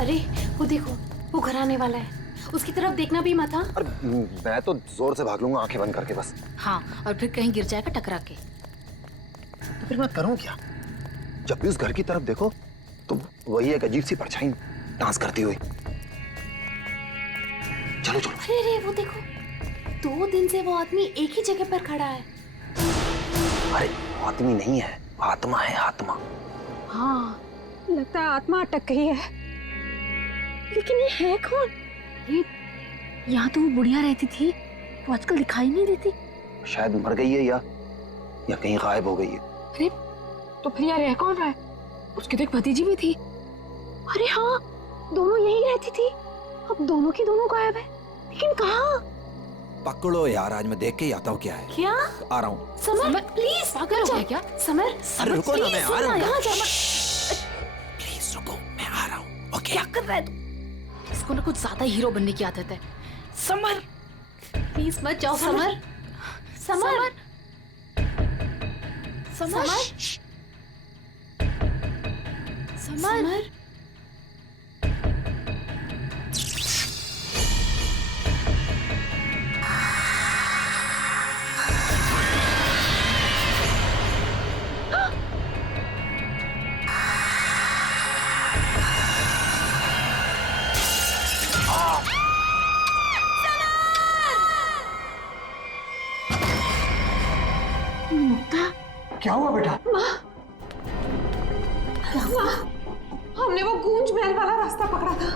अरे वो देखो, वो घर आने वाला है, उसकी तरफ देखना भी मत। हाँ अरे मैं तो जोर से भाग लूंगा आंखें बंद करके बस। हाँ, और फिर कहीं गिर जाएगा टकरा के। तो फिर मैं करूं क्या? जब भी उस घर की तरफ देखो तो वही एक अजीब सी परछाई डांस करती हुई। चलो चलो। अरे अरे वो देखो, 2 दिन से वो आदमी एक ही जगह पर खड़ा है। अरे आदमी नहीं है, आत्मा है, आत्मा। हाँ, लगता है आत्मा अटक गई है। लेकिन ये है कौन? ये यहाँ तो वो बुढ़िया रहती थी, वो आजकल दिखाई नहीं देती। शायद मर गई है या कहीं गायब हो गई है। अरे तो फिर यार रह कौन रहा है? उसकी तो एक भतीजी भी थी। अरे हाँ, दोनों यही रहती थी। अब दोनों की दोनों गायब है, लेकिन कहाँ? पकड़ो यार, आज मैं देख के ही आता हूँ क्या है। क्या? आ रहा हूँ। समर प्लीज पागल हो गया क्या? समर अरे रुको ना, मैं आ रहा हूँ। यहाँ जा। प्लीज रुको, मैं आ रहा हूँ। ओके। क्या कर रहा है तू? इसको ना कुछ ज्यादा हीरो बनने की आदत है। समर प्लीज मत जाओ। Summer summer summer summer. क्या हुआ बेटा? हमने वो गूंज महल वाला रास्ता पकड़ा था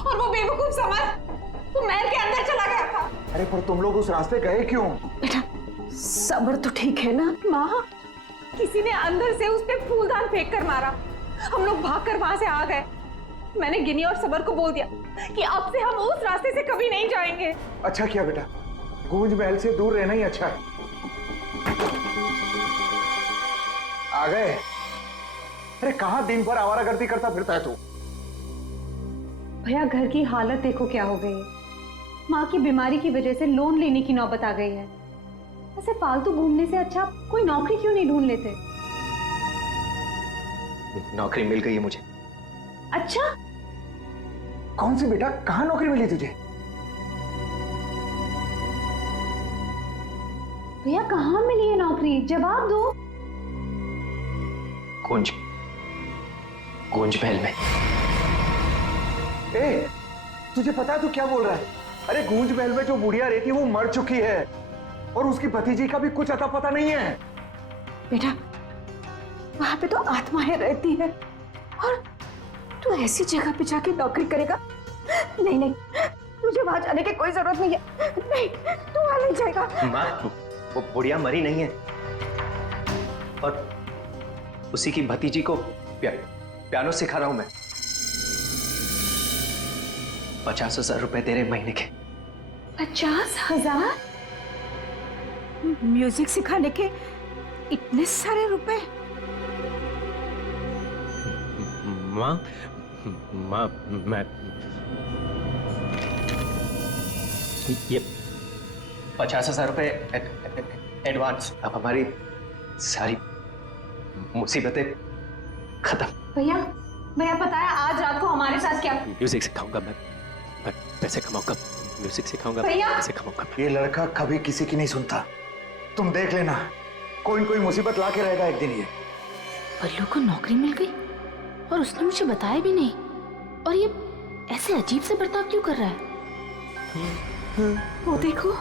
और वो बेवकूफ समर वो महल के अंदर चला गया था। अरे पर तुम लोग उस रास्ते गए क्यों? बेटा सबर तो ठीक है ना? माँ, किसी ने अंदर से उस पे फूलदान फेंक कर मारा। हम लोग भागकर वहां से आ गए। मैंने गिनी और सबर को बोल दिया कि अब से हम उस रास्ते से कभी नहीं जाएंगे। अच्छा किया बेटा, गूंज महल से दूर रहना ही अच्छा है। आ गए? अरे कहाँ दिन भर आवारागर्दी करता फिरता है तू? भैया घर की हालत देखो क्या हो गई है। माँ की बीमारी की वजह से लोन लेने की नौबत आ गई है। ऐसे फालतू घूमने से अच्छा कोई नौकरी क्यों नहीं ढूंढ लेते? नौकरी मिल गई है मुझे। अच्छा? कौन सी बेटा, कहाँ नौकरी मिली तुझे? भैया कहाँ मिली है नौकरी? जवाब दो। गूंज महल में। ए, तुझे पता है तू क्या बोल रहा है? अरे गूंज महल में जो बुढ़िया रहती है वो मर चुकी है और उसकी भतीजी का भी कुछ अता पता नहीं है। बेटा वहां पे तो आत्माएं रहती है और तू ऐसी जगह पे जाके नौकरी करेगा? नहीं नहीं, तुझे वहां जाने की कोई जरूरत नहीं है। नहीं, तू वहां नहीं जाएगा। माँ, वो बुढ़िया मरी नहीं है और उसी की भतीजी को पियानो सिखा रहा हूं मैं। 50,000 रुपए दे रहे महीने के। 50,000? म्यूजिक सिखाने के इतने सारे रुपए? माँ मैं ये 50,000 रुपए एडवांस। अब हमारी सारी मुसीबतें खत्म। भैया भैया पता है आज रात को हमारे साथ क्या? म्यूजिक सिखाऊंगा मैं पैसे कमाऊंगा। म्यूजिक सिखाऊंगा, भैया पैसे कमाऊंगा। ये लड़का कभी किसी की नहीं सुनता, तुम देख लेना कोई न कोई मुसीबत ला के रहेगा एक दिन ये। बल्लू को नौकरी मिल गई और उसने मुझे बताया भी नहीं, और ये ऐसे अजीब से बर्ताव क्यों कर रहा है? वो देखो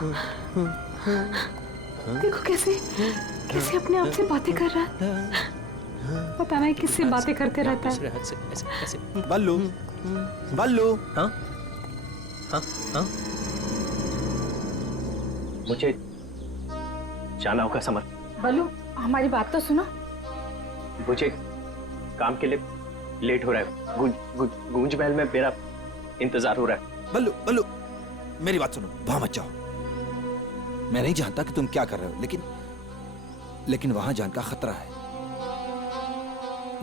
देखो कैसे कैसे अपने आप से बातें कर रहा है। पता नहीं किससे बातें करते रहता है। ऐसे। बल्लू, बल्लू। हाँ हाँ हाँ, मुझे जाना होगा समर। बल्लू हमारी बात तो सुनो। मुझे काम के लिए लेट हो रहा है। गूंज महल में मेरा इंतजार हो रहा है। बल्लू बल्लू, मेरी बात सुनो, वहां मत जाओ। मैं नहीं जानता कि तुम क्या कर रहे हो, लेकिन वहां जाने का खतरा है।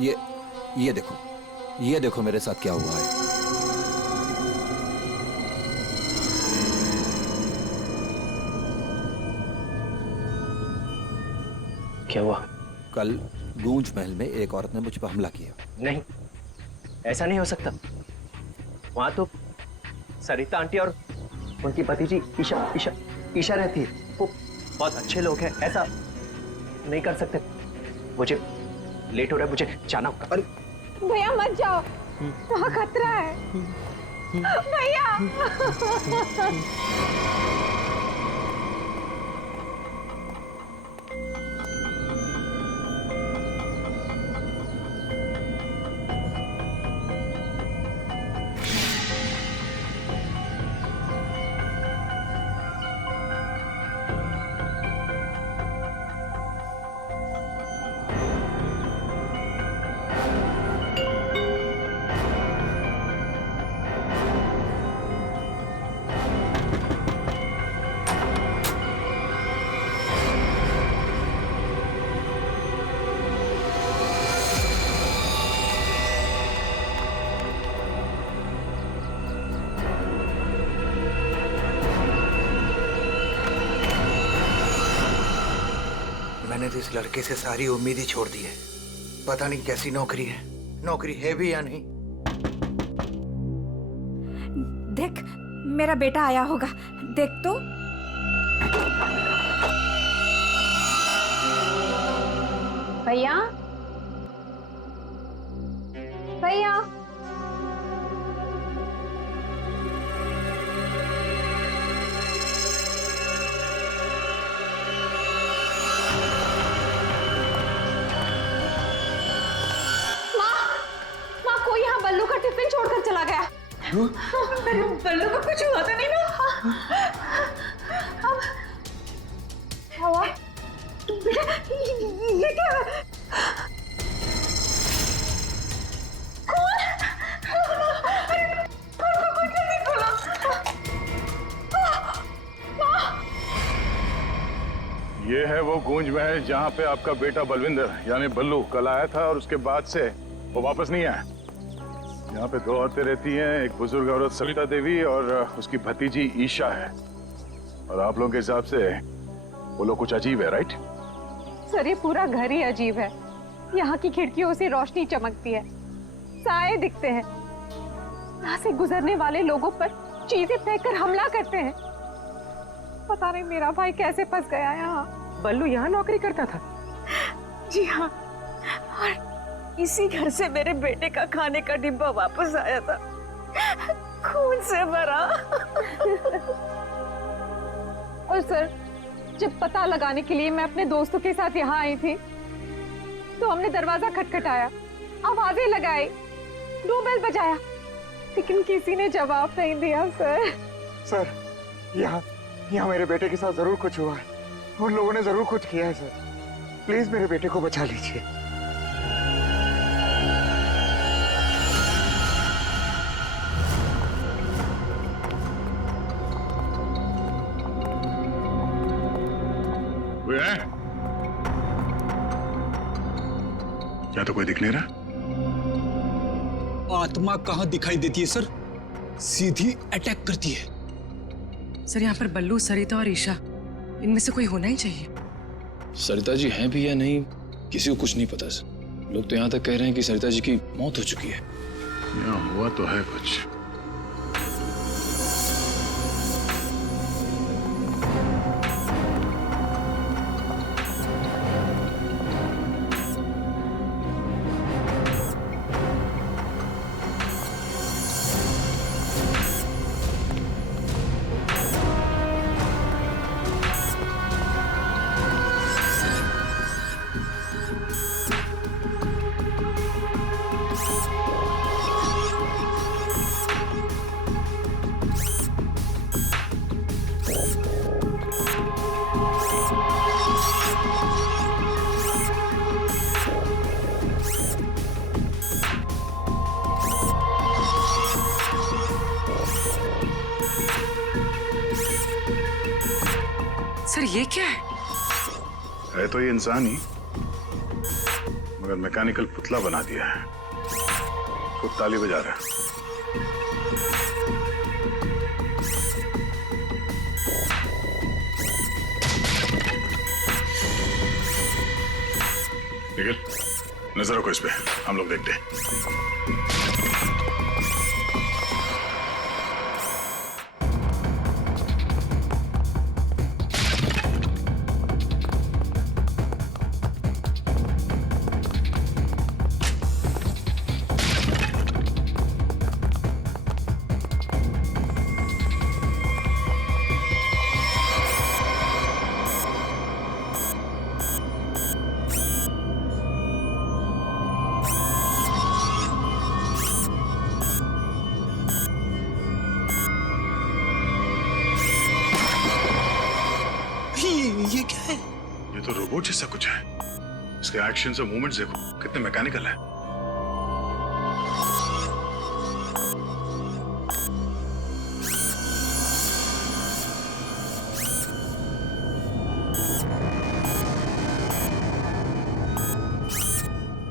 ये देखो मेरे साथ क्या हुआ है। क्या हुआ? कल गूंज महल में एक औरत ने मुझ पर हमला किया। नहीं, ऐसा नहीं हो सकता। वहां तो सरिता आंटी और उनकी भतीजी ईशा रहती है। वो बहुत अच्छे लोग हैं, ऐसा नहीं कर सकते। मुझे लेट हो रहा है, मुझे जाना होगा। अरे भैया मत जाओ, वहाँ खतरा है भैया। मैंने तो इस लड़के से सारी उम्मीद ही छोड़ दी है। पता नहीं कैसी नौकरी है भी या नहीं। देख, मेरा बेटा आया होगा, देख तो। भैया भैया माँ कोई यहाँ बल्लू का टिफिन छोड़कर चला गया। मेरे बल्लू को कुछ हुआ तो नहीं ना? अब क्या हुआ? ये क्या? कौन? अरे कौन जल्दी खोलो। ये है वो गूंज महल जहाँ पे आपका बेटा बलविंदर यानी बल्लू कल आया था और उसके बाद से वो वापस नहीं आया। यहाँ पे दो औरतें रहती हैं, एक बुजुर्ग औरत सरिता देवी और उसकी भतीजी ईशा है। और आप लोगों के हिसाब से वो लोग कुछ अजीब है, राइट? सर ये पूरा घर ही अजीब है। यहाँ की खिड़कियों से रोशनी चमकती है, साए दिखते हैं, यहाँ से गुजरने वाले लोगों पर चीजें फेंककर हमला करते हैं। पता नहीं मेरा भाई कैसे फंस गया यहाँ। बल्लू यहाँ नौकरी करता था? जी हाँ, और इसी घर से मेरे बेटे का खाने का डिब्बा वापस आया था, खून से भरा। और सर जब पता लगाने के लिए मैं अपने दोस्तों के साथ यहाँ आई थी तो हमने दरवाजा खटखटाया, आवाजें लगाई, डोरबेल बजाया, लेकिन किसी ने जवाब नहीं दिया। सर यहाँ मेरे बेटे के साथ जरूर कुछ हुआ है। उन लोगों ने जरूर कुछ किया है सर। प्लीज मेरे बेटे को बचा लीजिए। कोई है? क्या तो कोई दिख नहीं रहा? आत्मा कहाँ दिखाई देती है सर, सीधी अटैक करती है। सर यहाँ पर बल्लू, सरिता और ईशा, इनमें से कोई होना ही चाहिए। सरिता जी हैं भी या नहीं किसी को कुछ नहीं पता सर। लोग तो यहाँ तक कह रहे हैं कि सरिता जी की मौत हो चुकी है। यहाँ हुआ तो है कुछ। सर ये क्या है तो ये इंसान ही, मगर मैकेनिकल पुतला बना दिया है। खुद ताली बजा रहा है। निखिल, नजर रखो इस पे, हम लोग देखते हैं। कुछ हिस्सा कुछ है। इसके एक्शन और मूवमेंट्स देखो कितने मैकेनिकल है।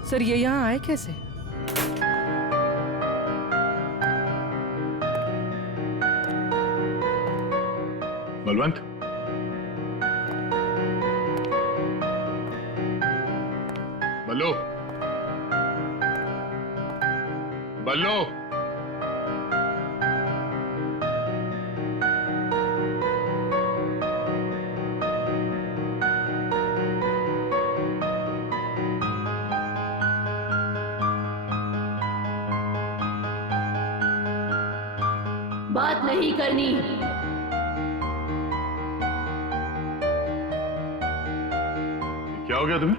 सर ये यहाँ आए कैसे? बलवंत, बल्लू, बल्लू, बात नहीं करनी। क्या हो गया तुम्हें?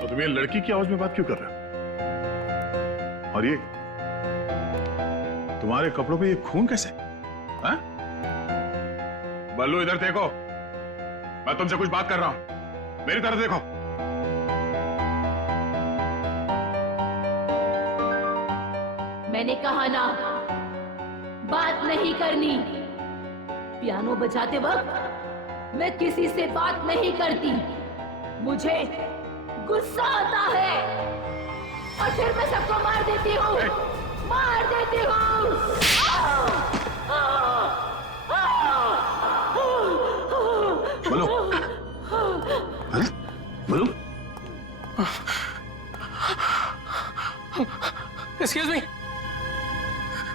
और तुम ये लड़की की आवाज में बात क्यों कर रहे हो? और ये तुम्हारे कपड़ों पे ये खून कैसे? हाँ? बल्लू इधर देखो, मैं तुमसे कुछ बात कर रहा हूं, मेरी तरफ देखो। मैंने कहा ना, बात नहीं करनी। पियानो बजाते वक्त मैं किसी से बात नहीं करती। मुझे गुस्सा आता है और फिर मैं सबको मार देती हूँ, मार देती हूँ। बोलो, बोलो। एक्सक्यूज मी,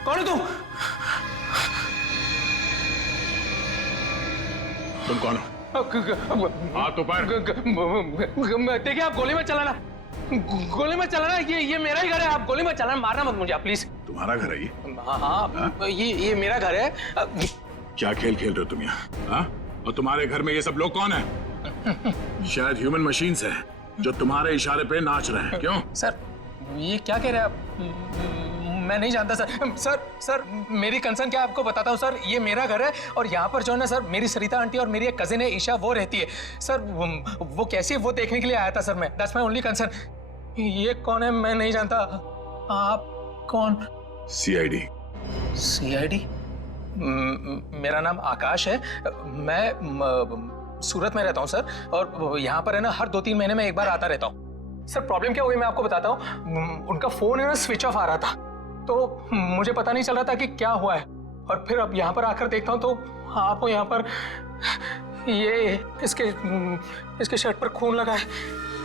कौन हो तुम? तुम कौन हो? हाथ ऊपर। देखिए आप गोली मत चलाना, गोली मत चलाना। ये मेरा ही घर है, आप गोली मत चलाना, मारना मत मुझे आप प्लीज। तुम्हारा घर है ये? हाँ, ये मेरा घर है। क्या खेल खेल रहे हो तुम यहाँ? हाँ? और तुम्हारे घर में ये सब लोग कौन है? शायद ह्यूमन मशीन्स हैं जो तुम्हारे इशारे पे नाच रहे हैं। क्यों? सर ये क्या कह रहे हैं आप? मैं नहीं जानता सर मेरी कंसर्न क्या आपको बताता हूँ सर। ये मेरा घर है और यहाँ पर जो है ना सर, मेरी सरिता आंटी और मेरी एक कजिन है ईशा, वो रहती है सर। वो कैसी है वो देखने के लिए आया था सर मैं। That's my only concern. ये कौन है मैं नहीं जानता। आप कौन? सीआईडी। सीआईडी? मेरा नाम आकाश है। मैं सूरत में रहता हूँ सर, और यहाँ पर है ना हर 2-3 महीने में एक बार आता रहता हूँ। सर प्रॉब्लम क्या हुई मैं आपको बताता हूँ। उनका फोन है ना स्विच ऑफ आ रहा था, तो मुझे पता नहीं चल रहा था कि क्या हुआ है। और फिर अब यहाँ पर आकर देखता हूँ तो आपको यहाँ पर ये इसके शर्ट पर खून लगा है।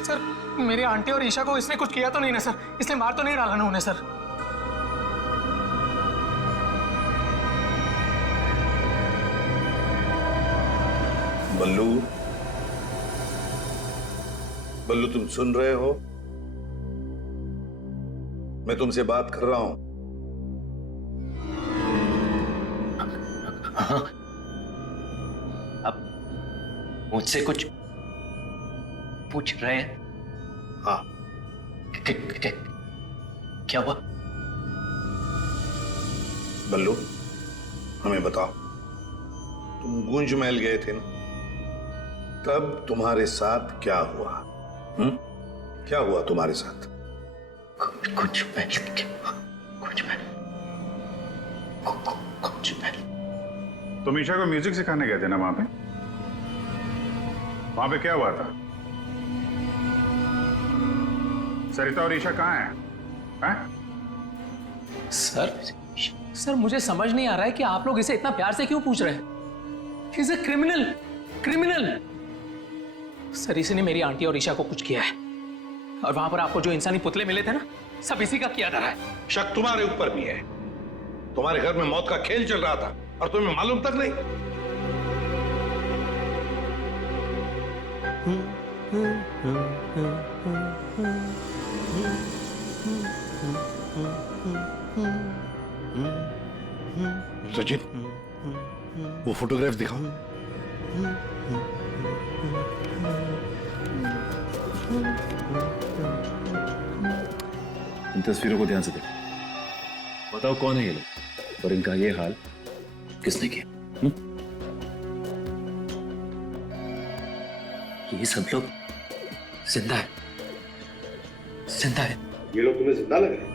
सर मेरी आंटी और ईशा को इसने कुछ किया तो नहीं ना सर? इसने मार तो नहीं डाला ना उन्हें सर? बल्लू, बल्लू तुम सुन रहे हो? मैं तुमसे बात कर रहा हूं। हाँ, अब मुझसे कुछ पूछ रहे हैं? हाँ। क्या हुआ? बल्लू हमें बताओ, तुम गुंज महल गए थे ना, तब तुम्हारे साथ क्या हुआ? क्या हुआ तुम्हारे साथ? कुछ महल। तुम ईशा को म्यूजिक सिखाने गए थे ना वहां पे क्या हुआ था? सरिता और ईशा कहाँ हैं? सर मुझे समझ नहीं आ रहा है कि आप लोग इसे इतना प्यार से क्यों पूछ रहे हैं? He is a criminal। Sir इसी ने मेरी आंटी और ईशा को कुछ किया है, और वहां पर आपको जो इंसानी पुतले मिले थे ना, सब इसी का किया जा रहा है। शक तुम्हारे ऊपर भी है। तुम्हारे घर में मौत का खेल चल रहा था और तुम्हें मालूम तक नहीं। सचिन, वो फोटोग्राफ दिखाओ। इन तस्वीरों को ध्यान से देखो, बताओ कौन है ये लोग और इनका ये हाल किसने किया? ये सब लोग जिंदा है, जिंदा है। ये लोग तुम्हें जिंदा लग रहे हैं?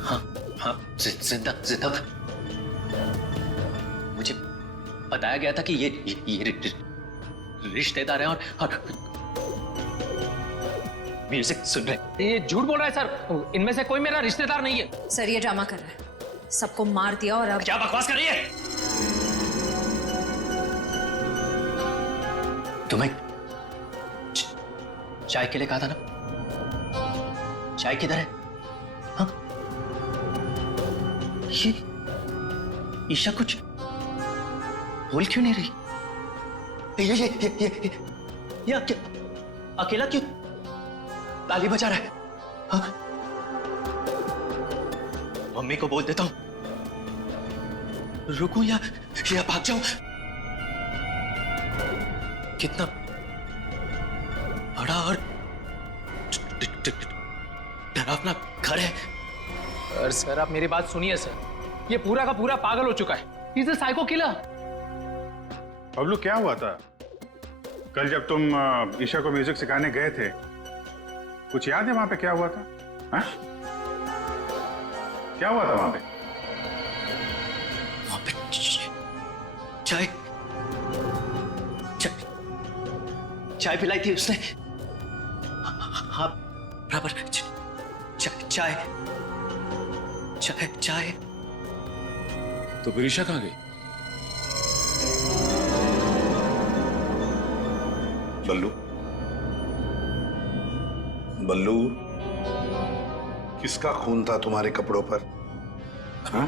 हाँ हाँ, जिंदा जिंदा। मुझे बताया गया था कि ये रिश्तेदार हैं और म्यूजिक सुन रहे। ये झूठ बोल रहा है सर, इनमें से कोई मेरा रिश्तेदार नहीं है। सर ये ड्रामा कर रहा है, सबको मार दिया और अब क्या बकवास कर रही है? तुम्हें चाय के लिए कहा था ना, चाय किधर है? हाँ? ये ईशा कुछ बोल क्यों नहीं रही? ये अकेला क्यों ताली बजा रहा है? हाँ? मम्मी को बोल देता हूं, रुकूं या भाग जाऊं? कितना बड़ा और डरावना घर है। सर आप मेरी बात सुनिए सर, ये पूरा का पूरा पागल हो चुका है। He's a psycho killer। Bablu क्या हुआ था कल जब तुम ईशा को म्यूजिक सिखाने गए थे? कुछ याद है वहां पे क्या हुआ था? हा? क्या हुआ था वहां पे? वहां पे चाय चाय पिलाई थी उसने। हाँ बराबर, चाय चाय चाय। तो फिर ईशा कहाँ गई? बल्लू, बल्लू, किसका खून था तुम्हारे कपड़ों पर? हाँ?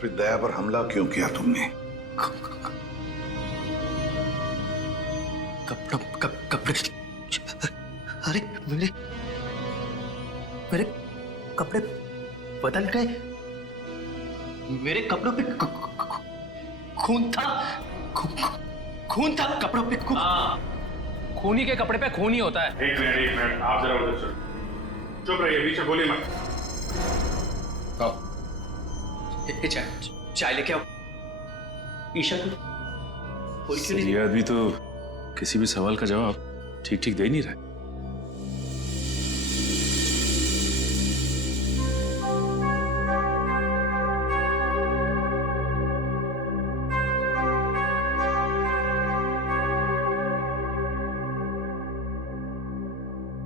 फिर दया पर हमला क्यों किया तुमने? कपड़े अरे मेरे कपड़े बदल गए। मेरे कपड़ों पे खून था, खून था कपड़ों पे। खूनी के कपड़े पे खून ही होता है। एक मिनट, आप जरा उधर चलो। चुप रहिए, बीच में बोलिए मत। चाय लेके आओ। ईशा को ये आदमी तो किसी भी सवाल का जवाब ठीक ठीक दे नहीं रहा।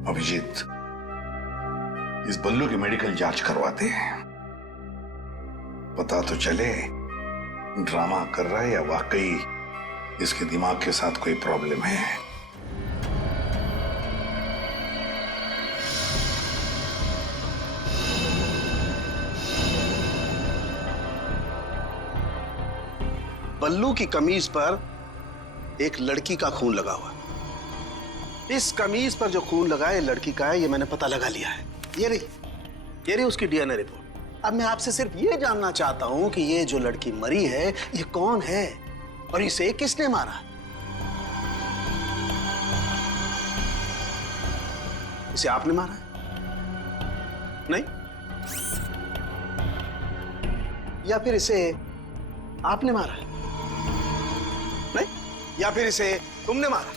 अभिजीत, इस बल्लू की मेडिकल जांच करवाते हैं, पता तो चले ड्रामा कर रहा है या वाकई इसके दिमाग के साथ कोई प्रॉब्लम है। बल्लू की कमीज पर एक लड़की का खून लगा हुआ। इस कमीज पर जो खून लगा है लड़की का है, ये मैंने पता लगा लिया है। ये रही उसकी डीएनए रिपोर्ट। अब मैं आपसे सिर्फ ये जानना चाहता हूं कि ये जो लड़की मरी है ये कौन है और इसे किसने मारा? इसे आपने मारा है? नहीं? या फिर इसे आपने मारा है? नहीं? या फिर इसे तुमने मारा?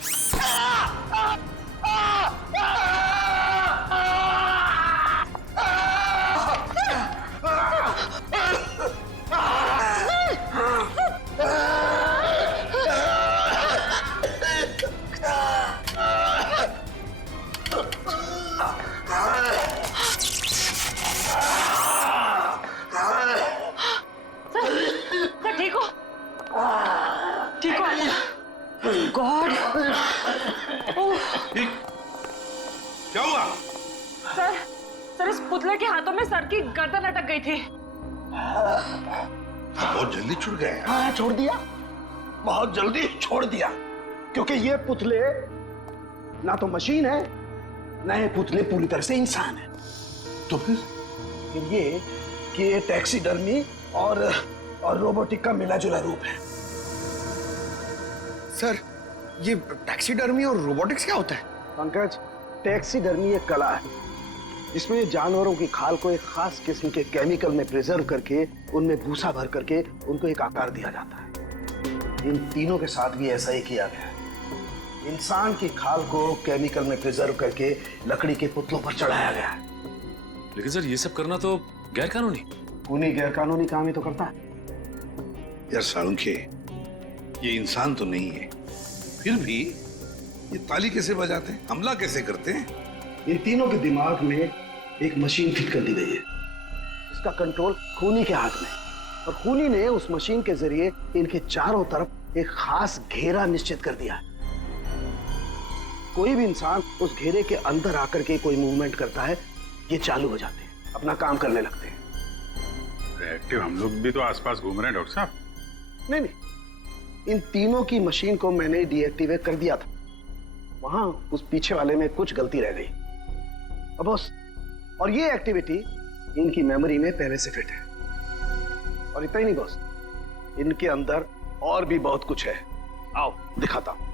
ठीक हो? ठीक हो? गॉड! क्या हुआ? सर इस पुतले के हाथों में सर की गर्दन अटक गई थी। बहुत जल्दी छूट गए। हाँ, छोड़ दिया, बहुत जल्दी छोड़ दिया, क्योंकि ये पुतले ना तो मशीन है ना ये पुतले पूरी तरह से इंसान है। तो फिर ये टैक्सीडर्मी और रोबोटिक का मिला जुला रूप है। सर ये टैक्सीडर्मी और रोबोटिक्स क्या होता है? पंकज, टैक्सीडर्मी एक कला है जिसमें जानवरों की खाल को एक खास किस्म के केमिकल में प्रिजर्व करके उनमें भूसा भर करके उनको एक आकार दिया जाता है। इन तीनों के साथ भी ऐसा ही किया गया है। इंसान की खाल को केमिकल में प्रिजर्व करके लकड़ी के पुतलों पर चढ़ाया गया है। लेकिन सर ये सब करना तो गैर कानूनी। खूनी गैर कानूनी काम ही तो करता है। यार सालुंखे, ये इंसान तो नहीं है, फिर भी ये ताली कैसे बजाते हैं, हमला कैसे करते हैं? इन तीनों के दिमाग में एक मशीन फिट कर दी गई है। इसका कंट्रोल खूनी के हाथ में है और खूनी ने उस मशीन के जरिए इनके चारों तरफ एक खास घेरा निश्चित कर दिया है। कोई भी इंसान उस घेरे के अंदर आकर के कोई मूवमेंट करता है, ये चालू हो जाते हैं, अपना काम करने लगते हैं। एक्टिव हम लोग भी तो आसपास घूम रहे हैं डॉक्टर साहब। नहीं, इन तीनों की मशीन को मैंने डीएक्टिवेट कर दिया था। वहां उस पीछे वाले में कुछ गलती रह गई। अब बॉस, और ये एक्टिविटी इनकी मेमोरी में पहले से फिट है। और इतना ही नहीं बॉस, इनके अंदर और भी बहुत कुछ है। आओ दिखाता हूं।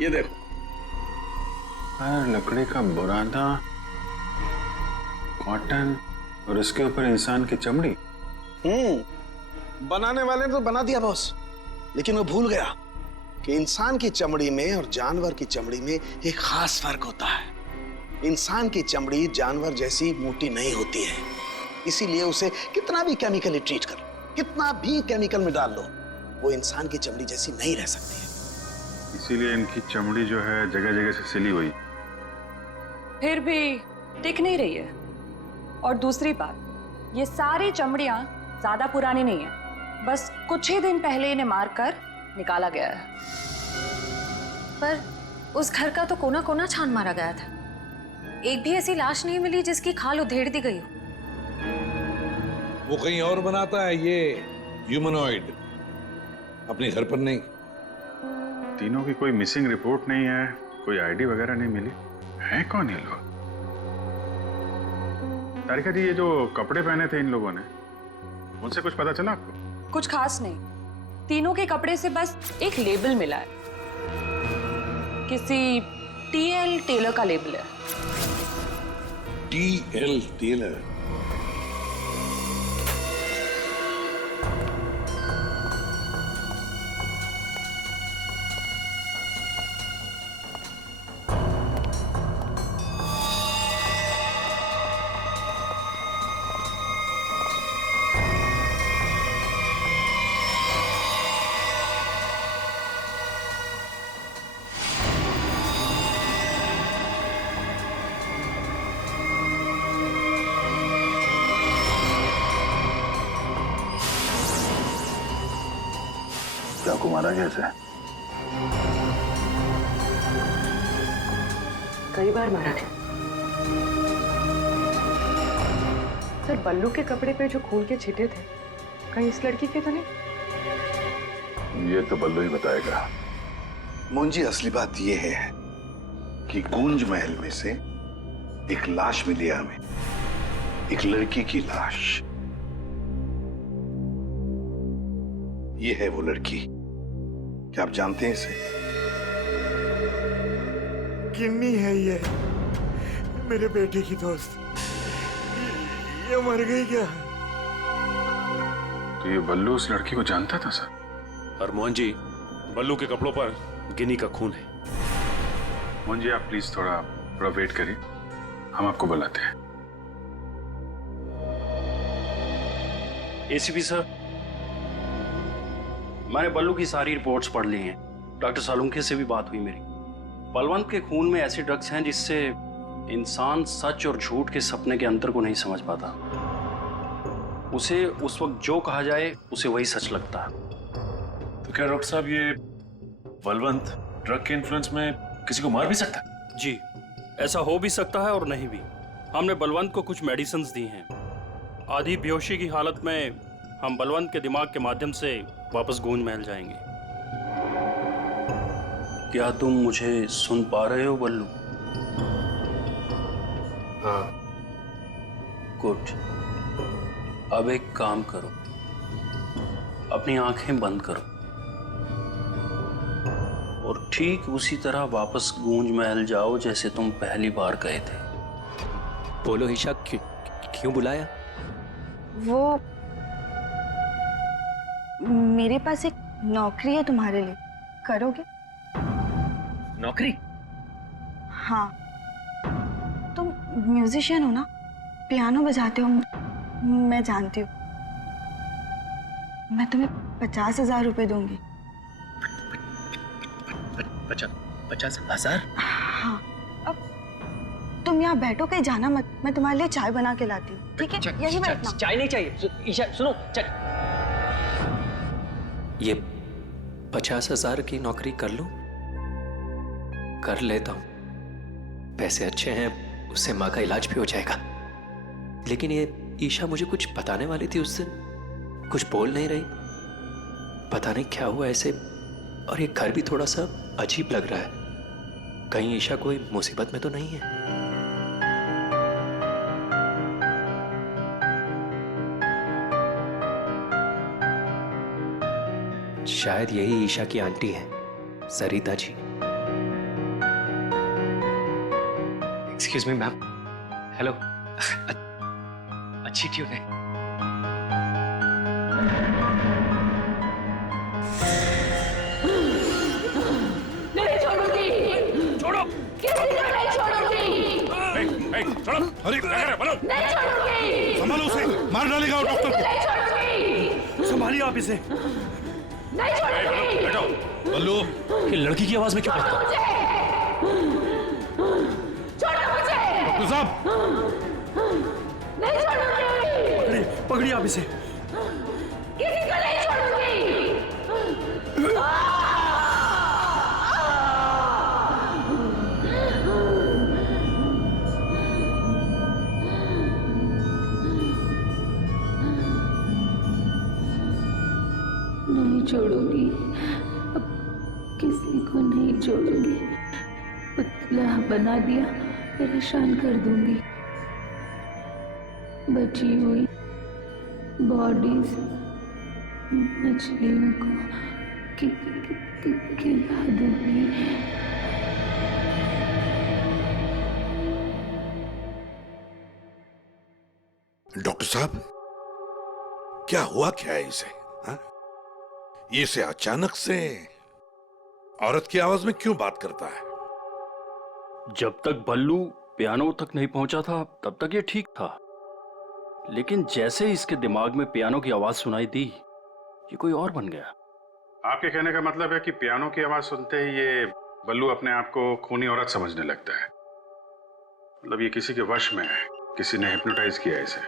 ये देखो, लकड़ी का बुरादा, कॉटन और इसके ऊपर इंसान की चमड़ी। बनाने वाले ने तो बना दिया बॉस, लेकिन वो भूल गया कि इंसान की चमड़ी में और जानवर की चमड़ी में एक खास फर्क होता है। इंसान की चमड़ी जानवर जैसी मोटी नहीं होती है, इसीलिए उसे कितना भी केमिकली ट्रीट कर लो, कितना भी केमिकल में डाल लो, वो इंसान की चमड़ी जैसी नहीं रह सकती है। इसीलिए इनकी चमड़ी जो है जगह जगह से सिली हुई। फिर भी टिक नहीं रही है। और दूसरी बात, ये सारी चमड़ियां ज्यादा पुरानी नहीं है, बस कुछ ही दिन पहले इन्हें मारकर निकाला गया है। पर उस घर का तो कोना कोना छान मारा गया था, एक भी ऐसी लाश नहीं मिली जिसकी खाल उधेड़ दी गई हो। वो कहीं और बनाता है ये ह्यूमनॉइड, अपने घर पर नहीं। तीनों की कोई मिसिंग रिपोर्ट नहीं है, कोई आईडी वगैरह नहीं मिली। है कौन ये लोग? तारिका जी, ये जो कपड़े पहने थे इन लोगों ने, उनसे कुछ पता चला आपको? कुछ खास नहीं, तीनों के कपड़े से बस एक लेबल मिला है, किसी टीएल टेलर का लेबल है। TL tailor? चाकू मारा कैसे? कई बार मारा था सर। बल्लू के कपड़े पे जो खून के छींटे थे, कहीं इस लड़की के तो नहीं? ये तो बल्लू ही बताएगा। मुंजी, असली बात यह है कि गूंज महल में से एक लाश मिली हमें, एक लड़की की लाश। ये है वो लड़की। क्या आप जानते हैं इसे? किन्नी है ये, मेरे बेटे की दोस्त। ये मर गई क्या? तो ये बल्लू उस लड़की को जानता था सर? और मोहन जी, बल्लू के कपड़ों पर गिनी का खून है। मोहन जी, आप प्लीज थोड़ा वेट करिए, हम आपको बुलाते हैं। एसीपी सर, मैंने बल्लू की सारी रिपोर्ट्स पढ़ ली हैं। डॉक्टर सालुंखे से भी बात हुई मेरी। बलवंत के खून में ऐसे ड्रग्स हैं जिससे इंसान सच और झूठ के सपने के अंतर को नहीं समझ पाता। उसे उस वक्त जो कहा जाए उसे वही सच लगता है। तो क्या डॉक्टर साहब, ये बलवंत ड्रग के इन्फ्लुएंस में किसी को मार भी सकता है? जी, ऐसा हो भी सकता है और नहीं भी। हमने बलवंत को कुछ मेडिसिन्स दी हैं। आधी बेहोशी की हालत में हम बलवंत के दिमाग के माध्यम से वापस गूंज महल जाएंगे। क्या तुम मुझे सुन पा रहे हो बल्लू? हाँ। गुड। अब एक काम करो, अपनी आंखें बंद करो और ठीक उसी तरह वापस गूंज महल जाओ जैसे तुम पहली बार गए थे। बोलो ईशा, क्यों बुलाया? वो मेरे पास एक नौकरी है तुम्हारे लिए, करोगे? नौकरी? हाँ, तुम म्यूजिशियन हो ना, पियानो बजाते हो, मैं जानती हूँ। मैं तुम्हें 50,000 रुपए दूंगी। 50,000? हाँ, अब तुम यहाँ बैठो, कहीं जाना मत, मैं तुम्हारे लिए चाय बना के लाती हूँ, ठीक है? यही बैठना। चाय नहीं चाहिए ईशा, सुनो। ये 50,000 की नौकरी कर लूं? कर लेता हूं, पैसे अच्छे हैं, उससे माँ का इलाज भी हो जाएगा। लेकिन ये ईशा मुझे कुछ बताने वाली थी उस दिन, कुछ बोल नहीं रही, पता नहीं क्या हुआ ऐसे। और ये घर भी थोड़ा सा अजीब लग रहा है, कहीं ईशा कोई मुसीबत में तो नहीं है? शायद यही ईशा की आंटी है, Sarita ji. Excuse me ma'am. Hello. अच्छी ट्यून है। नहीं छोड़ूंगी। छोड़ो। किसी को नहीं छोड़ूंगी। छोड़ो। अरे क्या कर रहे हो? बोलो। नहीं छोड़ूंगी। संभालो उसे, मार डालेगा वो डॉक्टर को। नहीं छोड़ूंगी। संभालिए आप इसे। नहीं छोड़ूंगी। बैठो। बल्लू, ये लड़की की आवाज में क्यों छोड़ो मुझे। छोड़ो मुझे। डॉक्टर साहब, नहीं छोड़ूंगी। पकड़िए आप इसे। किसी को नहीं छोड़ूंगी। नहीं छोड़ूंगी, अब किसी को नहीं छोड़ूंगी। पुतला बना दिया, परेशान कर दूंगी। बची हुई बॉडीज मछलियों को खिला दूंगी। डॉक्टर साहब, क्या हुआ क्या है इसे? हाँ? ये इसे अचानक से औरत की आवाज में क्यों बात करता है? जब तक बल्लू पियानो तक नहीं पहुंचा था तब तक ये ठीक था, लेकिन जैसे ही इसके दिमाग में पियानो की आवाज सुनाई दी, ये कोई और बन गया। आपके कहने का मतलब है कि पियानो की आवाज सुनते ही ये बल्लू अपने आप को खूनी औरत समझने लगता है। मतलब ये किसी के वश में है, किसी ने हिप्नोटाइज किया है इसे।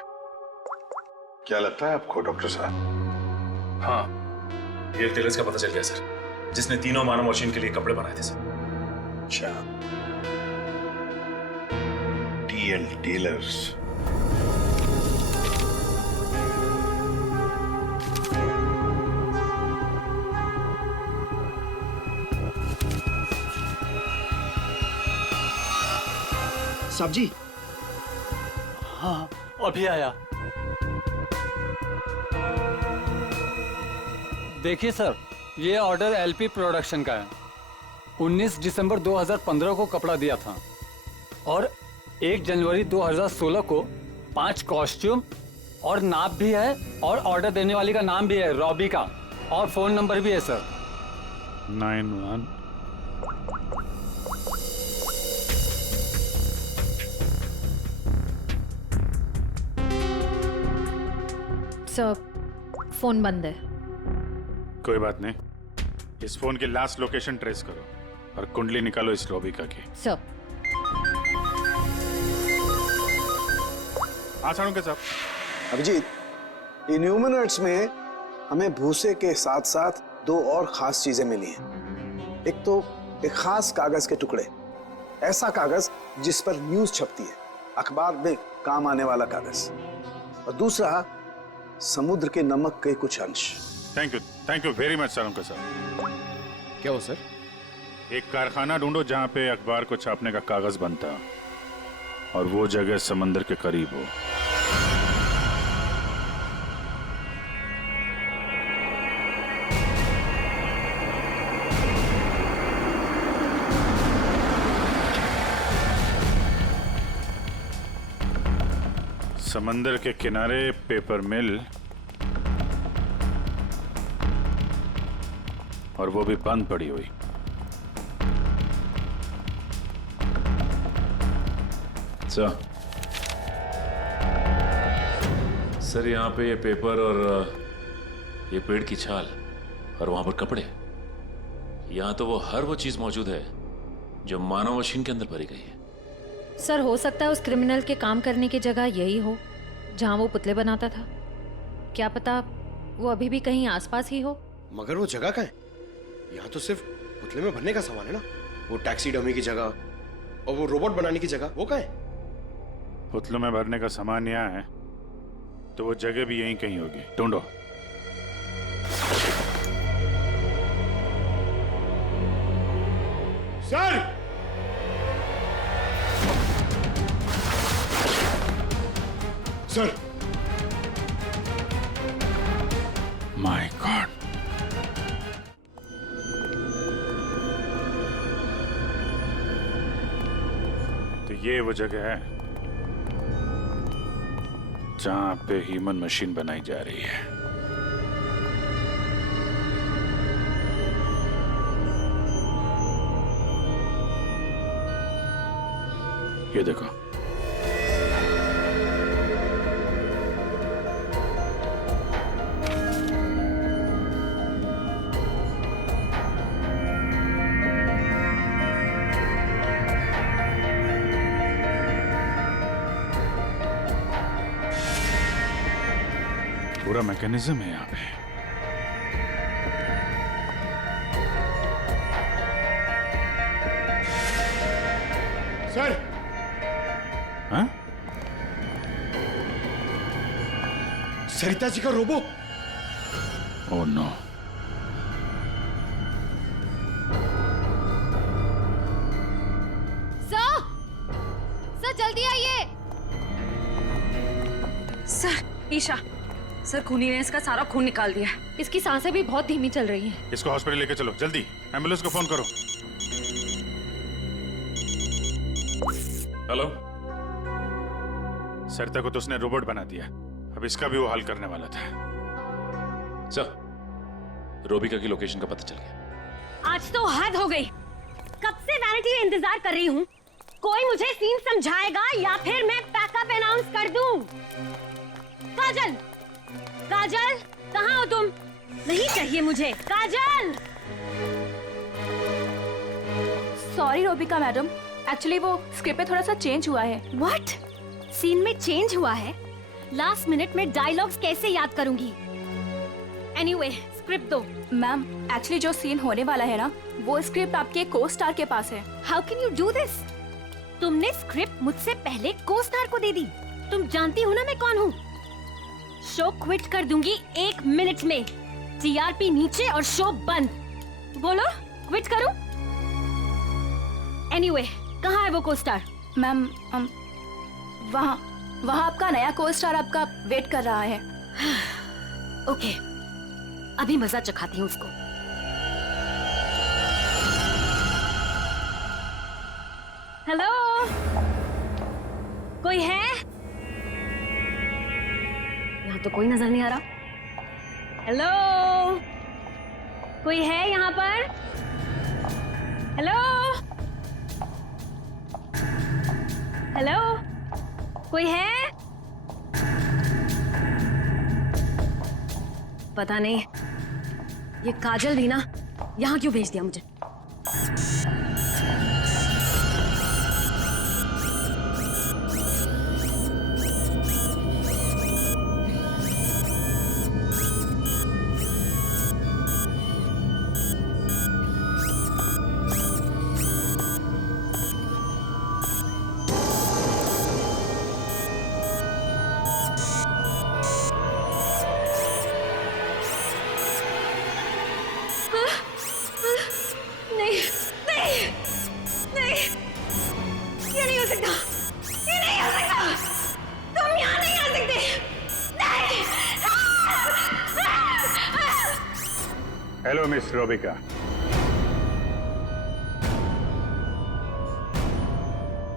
क्या लगता है आपको डॉक्टर साहब? हाँ, ये टेलर्स का पता चल गया सर, जिसने तीनों मानव मशीन के लिए कपड़े बनाए थे सर। अच्छा, टी.एल. टेलर्स। साहब जी। हाँ, अभी आया। देखिए सर, ये ऑर्डर एलपी प्रोडक्शन का है। 19 दिसंबर 2015 को कपड़ा दिया था और 1 जनवरी 2016 को 5 कॉस्ट्यूम और नाप भी है, और ऑर्डर देने वाली का नाम भी है, रॉबी का, और फोन नंबर भी है सर। 91 सर, फोन बंद है। कोई बात नहीं, इस फोन की लास्ट लोकेशन ट्रेस करो और कुंडली निकालो इस रॉबिका की। सर। हाँ साळुंखे साहब। अभिजीत, इन ह्यूमनॉइड्स में हमें भूसे के साथ साथ 2 और खास चीजें मिली हैं। एक तो एक खास कागज के टुकड़े, ऐसा कागज जिस पर न्यूज छपती है, अखबार में काम आने वाला कागज, और दूसरा समुद्र के नमक के कुछ अंश। Thank you very much Salunkhe साहब। क्या हो सर? एक कारखाना ढूंढो जहां पे अखबार को छापने का कागज बनता, और वो जगह समंदर के करीब हो। समंदर के किनारे पेपर मिल और वो भी बंद पड़ी हुई। सर यहाँ पे ये पेपर और ये पेड़ की छाल और वहां पर कपड़े, यहाँ तो हर वो चीज मौजूद है जो मानव मशीन के अंदर भरी गई है। सर हो सकता है उस क्रिमिनल के काम करने की जगह यही हो जहां वो पुतले बनाता था। क्या पता वो अभी भी कहीं आसपास ही हो। मगर वो जगह कहाँ है? यहाँ तो सिर्फ पुतले में भरने का सामान है ना। वो टैक्सी डमी की जगह और वो रोबोट बनाने की जगह वो कहाँ है? पुतलों में भरने का सामान यहाँ है तो वो जगह भी यहीं कहीं होगी। ढूंढो। सर! सर! माय गॉड, तो ये वो जगह है जहां पे ह्यूमन मशीन बनाई जा रही है। ये देखो, पूरा मैकेनिज्म है यहाँ पे। सर! हाँ? सरिता जी का रोबो। Oh no. सर जल्दी आइए। सर ईशा, सर खूनी ने इसका सारा खून निकाल दिया। इसकी सांसें भी बहुत धीमी चल रही हैं। इसको हॉस्पिटल लेके चलो जल्दी। एम्बुलेंस को फोन करो। हेलो। सरिता को तो उसने रोबोट बना दिया, अब इसका भी वो हल करने वाला था। सर, रोबिका की लोकेशन का पता चल गया। आज तो हद हो गई। कब से वैनिटी में इंतजार कर रही हूँ। कोई मुझे सीन समझाएगा या फिर मैं पैकअप अनाउंस कर दूं। काजल, काजल कहाँ हो तुम? नहीं चाहिए मुझे काजल। सॉरी रोबिका मैडम, एक्चुअली वो स्क्रिप्ट में थोड़ा सा चेंज हुआ है। व्हाट? सीन में चेंज हुआ है? लास्ट मिनट में डायलॉग्स कैसे याद करूंगी? एनीवे, स्क्रिप्ट दो। मैम, एक्चुअली जो सीन होने वाला है ना, वो स्क्रिप्ट आपके को स्टार के पास है। How can you do this? तुमने स्क्रिप्ट मुझसे पहले को स्टार को दे दी। तुम जानती हो ना मैं कौन हूँ। शो क्विट कर दूंगी 1 मिनट में। टीआरपी नीचे और शो बंद। बोलो, क्विट करूं? एनीवे, कहाँ है वो को स्टार? मैम, वहाँ आपका नया को स्टार आपका वेट कर रहा है। ओके, अभी मजा चखाती हूँ उसको। हेलो, कोई है? यहाँ तो कोई नजर नहीं आ रहा। हेलो, कोई है यहाँ पर? हेलो, हेलो, कोई है? पता नहीं ये काजल भी ना यहाँ क्यों भेज दिया मुझे। Hello miss Robika.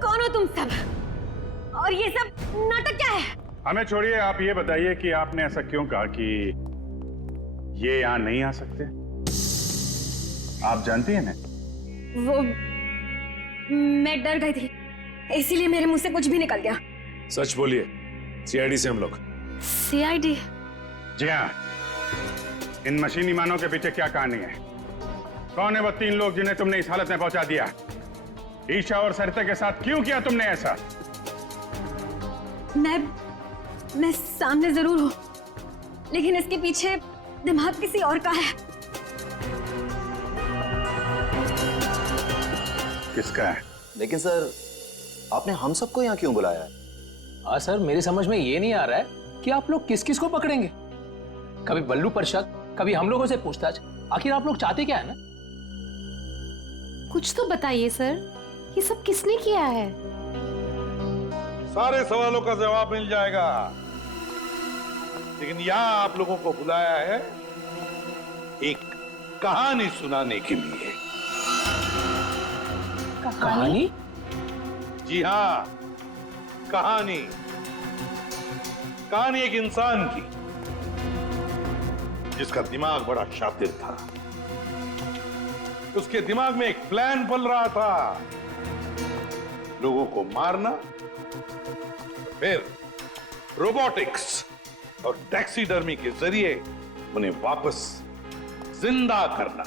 कौन हो तुम सब? और ये सब नाटक क्या है? हमें छोड़िए, आप ये बताइए कि आपने ऐसा क्यों कहा कि ये यहाँ नहीं आ सकते? आप जानती हैं ना? वो मैं डर गई थी, इसीलिए मेरे मुंह से कुछ भी निकल गया। सच बोलिए, सीआईडी से हम लोग। सीआईडी? जी हाँ। इन मशीनी मानव के पीछे क्या कहानी है? कौन है वो 3 लोग जिन्हें तुमने इस हालत में पहुंचा दिया? ईशा और सरिता के साथ क्यों किया तुमने ऐसा? मैं सामने जरूर हूं, लेकिन इसके पीछे दिमाग किसी और का है। किसका है? लेकिन सर, आपने हम सबको यहाँ क्यों बुलाया है? हाँ सर, मेरी समझ में ये नहीं आ रहा है कि आप लोग किस किस को पकड़ेंगे। कभी बल्लू पर शक, कभी हम लोगों से पूछताछ। आखिर आप लोग चाहते क्या है ना? कुछ तो बताइए सर, ये सब किसने किया है? सारे सवालों का जवाब मिल जाएगा, लेकिन यहां आप लोगों को बुलाया है एक कहानी सुनाने के लिए। कहानी? जी हाँ, कहानी। कहानी एक इंसान की जिसका दिमाग बड़ा शातिर था। उसके दिमाग में एक प्लान पल रहा था, लोगों को मारना, फिर रोबोटिक्स और टैक्सीडर्मी के जरिए उन्हें वापस जिंदा करना।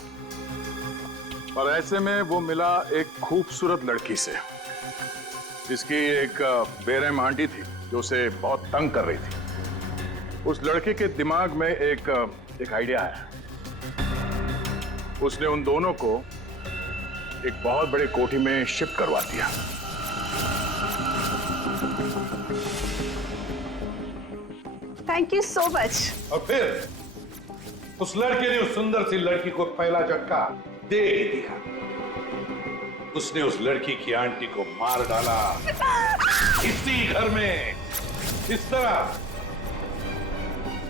और ऐसे में वो मिला एक खूबसूरत लड़की से, जिसकी एक बेरहम आंटी थी जो उसे बहुत तंग कर रही थी। उस लड़के के दिमाग में एक आइडिया है। उसने उन दोनों को एक बहुत बड़े कोठी में शिफ्ट करवा दिया। Thank you so much. और फिर उस लड़के ने उस सुंदर सी लड़की को पहला झटका दे ही दिया। उसने उस लड़की की आंटी को मार डाला इसी घर में। इस तरह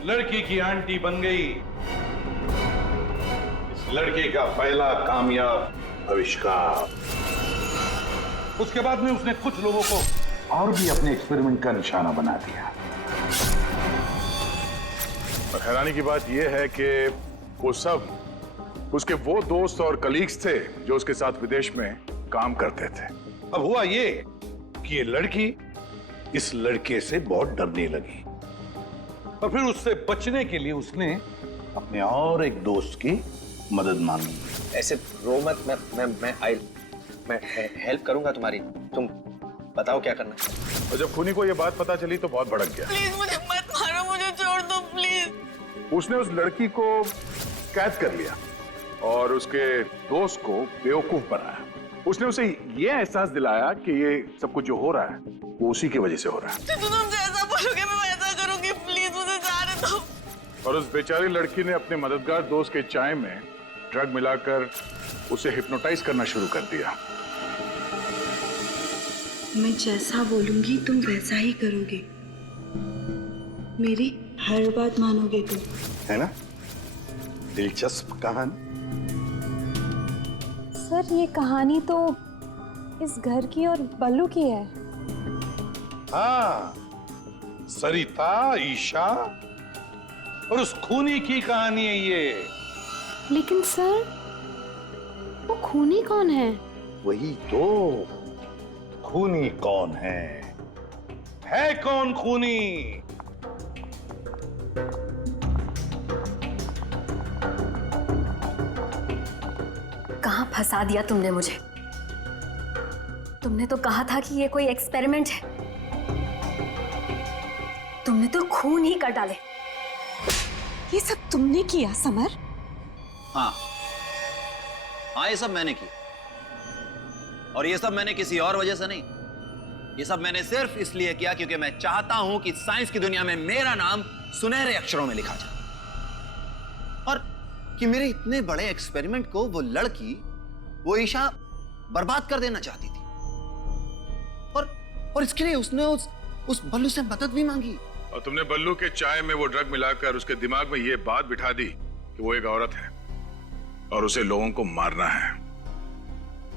लड़की की आंटी बन गई इस लड़के का पहला कामयाब आविष्कार। उसके बाद में उसने कुछ लोगों को और भी अपने एक्सपेरिमेंट का निशाना बना दिया। और हैरानी की बात यह है कि वो सब उसके वो दोस्त और कलीग्स थे जो उसके साथ विदेश में काम करते थे। अब हुआ ये कि ये लड़की इस लड़के से बहुत डरने लगी और फिर उससे बचने के लिए उसने अपने और एक दोस्त की मदद मांगी। ऐसे रो मत, मैं हेल्प करूंगा तुम्हारी, तुम बताओ क्या करना है। और जब खूनी को यह बात पता चली तो बहुत भड़क गया। प्लीज मुझे मत मारो, मुझे छोड़ दो प्लीज। उसने उस लड़की को कैद कर लिया और उसके दोस्त को बेवकूफ बनाया। उसने उसे ये एहसास दिलाया कि ये सब कुछ जो हो रहा है वो उसी की वजह से हो रहा है। तो तुम जैसा बोलोगे मैं वैसा करूंगी, प्लीज मुझे जाने दो। और उस बेचारी लड़की ने अपने मददगार दोस्त के चाय में ड्रग मिलाकर उसे हिप्नोटाइज करना शुरू कर दिया। मैं जैसा बोलूंगी तुम वैसा ही करोगे, मेरी हर बात मानोगे तुम, है ना? दिलचस्प कहानी। सर, ये कहानी तो इस घर की और बल्लू की है। हाँ, सरिता, ईशा और उस खूनी की कहानी है ये। लेकिन सर, वो खूनी कौन है? वही तो, खूनी कौन है कौन खूनी? कहां फंसा दिया तुमने मुझे? तुमने तो कहा था कि ये कोई एक्सपेरिमेंट है, तुमने तो खून ही कर डाले। ये सब तुमने किया समर? हाँ, ये सब मैंने किया। और ये सब मैंने किसी और वजह से नहीं, ये सब मैंने सिर्फ इसलिए किया क्योंकि मैं चाहता हूं कि साइंस की दुनिया में मेरा नाम सुनहरे अक्षरों में लिखा जाए और कि मेरे इतने बड़े एक्सपेरिमेंट को वो लड़की, वो ईशा बर्बाद कर देना चाहती थी। और इसके लिए उसने उस बल्लू से मदद भी मांगी। और तुमने बल्लू के चाय में वो ड्रग मिलाकर उसके दिमाग में ये बात बिठा दी कि वो एक औरत है और उसे लोगों को मारना है।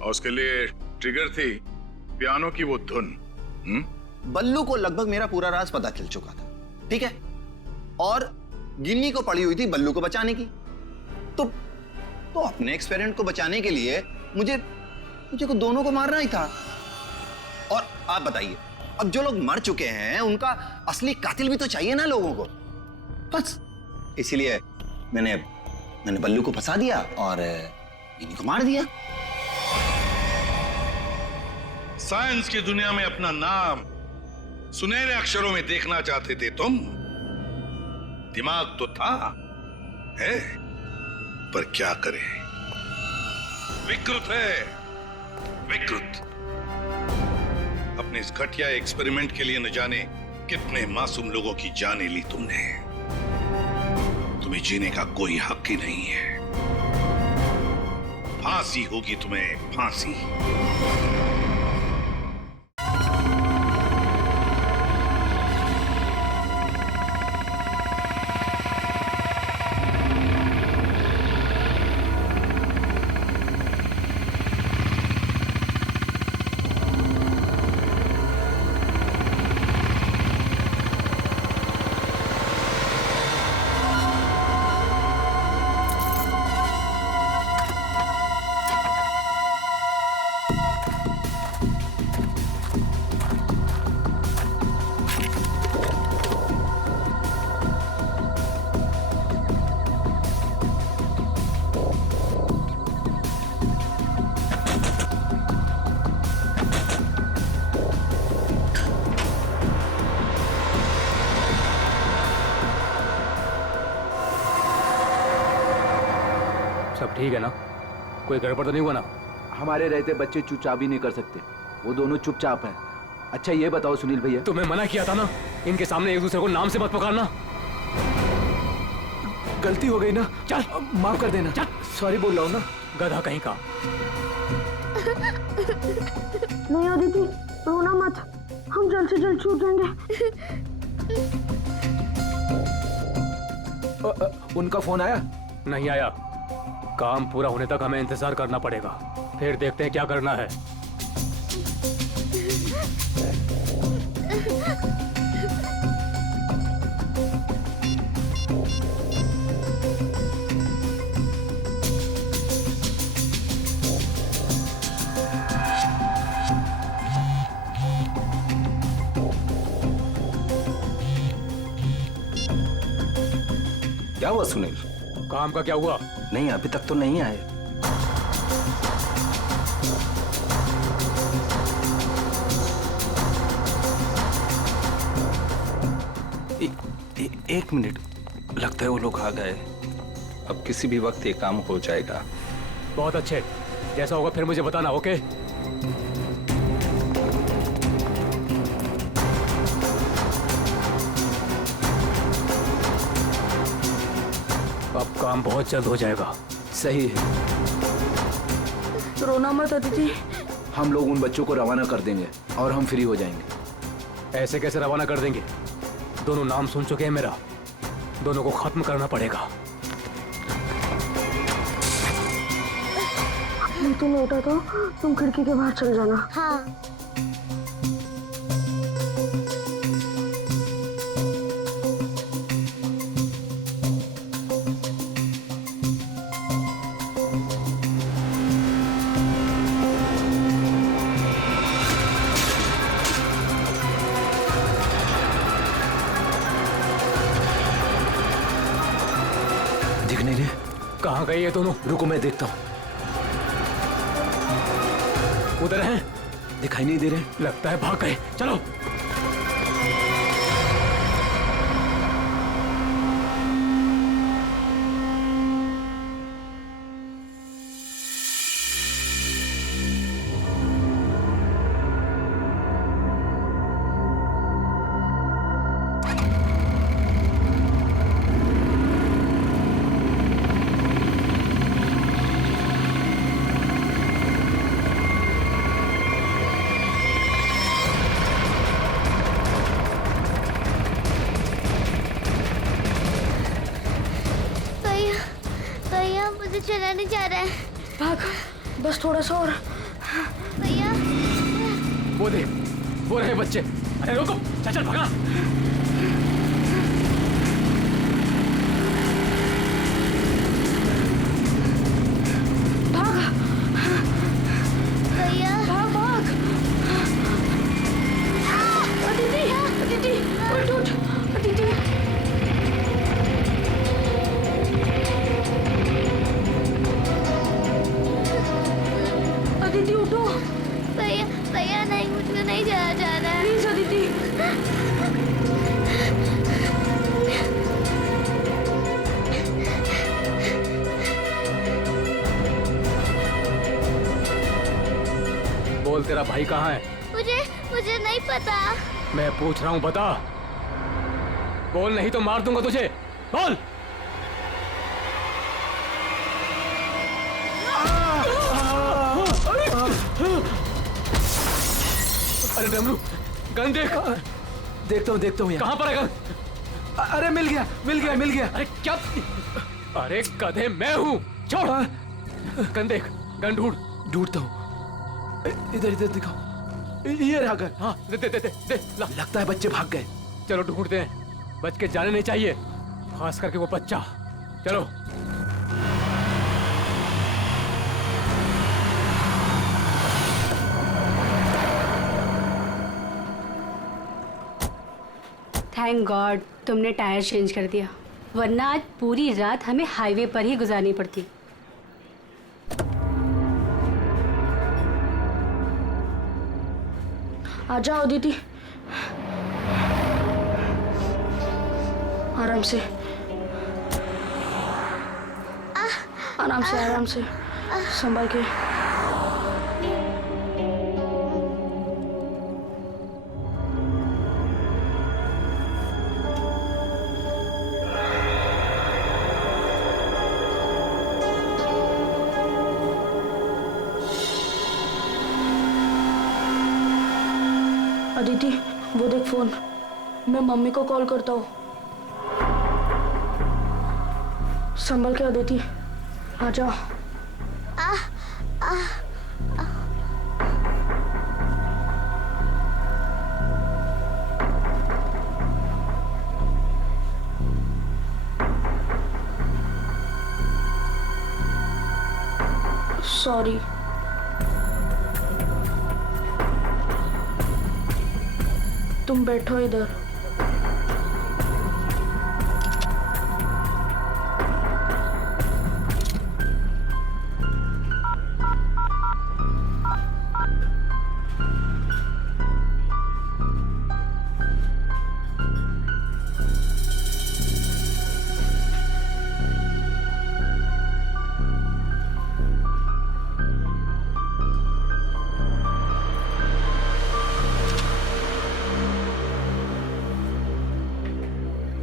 और उसके लिए ट्रिगर थी पियानो की वो धुन। बल्लू को लगभग मेरा पूरा राज पता चल चुका था, ठीक है? और गिन्नी को पड़ी हुई थी बल्लू को बचाने की। तो तो अपने एक्सपेरिमेंट को बचाने के लिए मुझे को दोनों को मारना ही था। और आप बताइए, अब जो लोग मर चुके हैं उनका असली कातिल भी तो चाहिए ना लोगों को। बस इसीलिए मैंने बल्लू को फंसा दिया और इन्हीं को मार दिया। साइंस की दुनिया में अपना नाम सुनहरे अक्षरों में देखना चाहते थे तुम। दिमाग तो था, है, पर क्या करें, विकृत है, विकृत। अपने इस घटिया एक्सपेरिमेंट के लिए न जाने कितने मासूम लोगों की जानें ली तुमने। तुम्हें जीने का कोई हक ही नहीं है। फांसी होगी तुम्हें, फांसी। सब ठीक है ना? कोई गड़बड़ तो नहीं हुआ ना? हमारे रहते बच्चे चुपचाप ही नहीं कर सकते, वो दोनों चुपचाप हैं। अच्छा ये बताओ सुनील भैया, तुम्हें मना किया था ना इनके सामने एक दूसरे को नाम से मत पुकारना। गलती हो गई ना, चल माफ कर देना। चल, सॉरी बोल रहा हूँ ना। गधा कहीं का। नहीं अदिति, रोना मत, हम जल्द से जल्द छूट जाएंगे। उनका फोन आया? नहीं आया। काम पूरा होने तक हमें इंतजार करना पड़ेगा, फिर देखते हैं क्या करना है। क्या हुआ सुनील? काम का क्या हुआ? नहीं अभी तक तो नहीं आए। एक मिनट, लगता है वो लोग आ गए। अब किसी भी वक्त ये काम हो जाएगा। बहुत अच्छे, जैसा होगा फिर मुझे बताना, ओके? अब काम बहुत जल्द हो जाएगा। सही है। रोना मत अदिति। हम लोग उन बच्चों को रवाना कर देंगे और हम फ्री हो जाएंगे। ऐसे कैसे रवाना कर देंगे? दोनों नाम सुन चुके हैं मेरा, दोनों को खत्म करना पड़ेगा। तुम लौटा तो तुम खिड़की के बाहर चल जाना। हाँ। दिख नहीं रहे? कहाँ गए ये दोनों? रुको मैं देखता हूँ। उधर हैं? दिखाई नहीं दे रहे। लगता है भाग गए। चलो। चला नहीं जा रहा है। भाग, बस थोड़ा सा और। भैया वो देख, वो रहे बच्चे। अरे रुको, चल चल भागा। अदिति उठो। भैया भैया नहीं, मुझे नहीं जाया जा रहा है। प्लीज अदिति। बोल, तेरा भाई कहाँ है? मुझे नहीं पता। मैं पूछ रहा हूँ, बता। बोल, नहीं तो मार दूंगा तुझे। बोल। अरे डमरू, गन देख। देखता हूँ कहाँ पर है गन? अरे मिल गया। अरे क्या? अरे गधे, मैं हूँ। छोड़। गन देख, गन ढूंढता हूँ। इधर दिखाओ। ये रहा गन। हाँ, दे। लगता है बच्चे भाग गए। चलो ढूंढते हैं। बच के जाने नहीं चाहिए, खास करके वो बच्चा। चलो। थैंक गॉड तुमने टायर चेंज कर दिया, वरना आज पूरी रात हमें हाईवे पर ही गुजारनी पड़ती। आ जाओ दीदी, आराम से आराम से संभाल के। अदिति वो देख फोन, मैं मम्मी को कॉल करता हूँ। संभल के अदिति, आ जाओ। सॉरी। तुम बैठो इधर।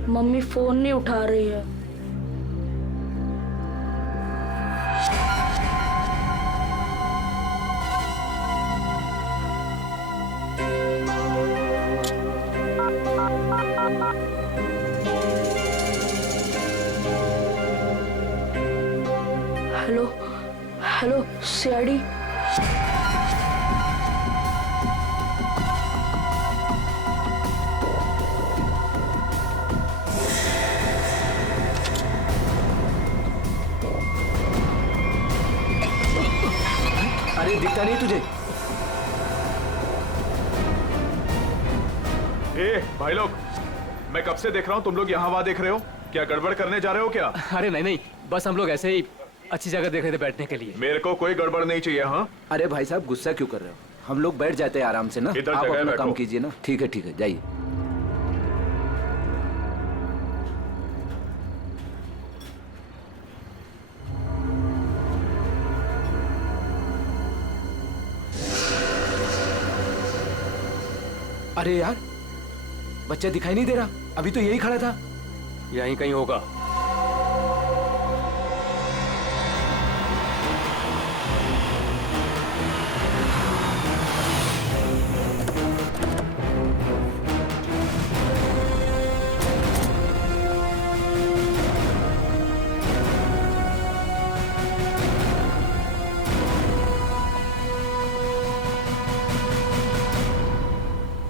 मम्मी फोन नहीं उठा रही है। Hello CID. अरे दिखता नहीं तुझे? भाई लोग, मैं कब से देख रहा हूँ तुम लोग यहाँ वहाँ देख रहे हो। क्या गड़बड़ करने जा रहे हो क्या? अरे नहीं, बस हम लोग ऐसे ही अच्छी जगह देख रहे थे बैठने के लिए। मेरे को कोई गड़बड़ नहीं चाहिए। हाँ, अरे भाई साहब गुस्सा क्यों कर रहे हो? हम लोग बैठ जाते हैं आराम से ना। इधर आप जगह अपना बैठो। काम कीजिए ना। ठीक है जाइए। अरे यार, बच्चा दिखाई नहीं दे रहा। अभी तो यही खड़ा था। यहीं कहीं होगा।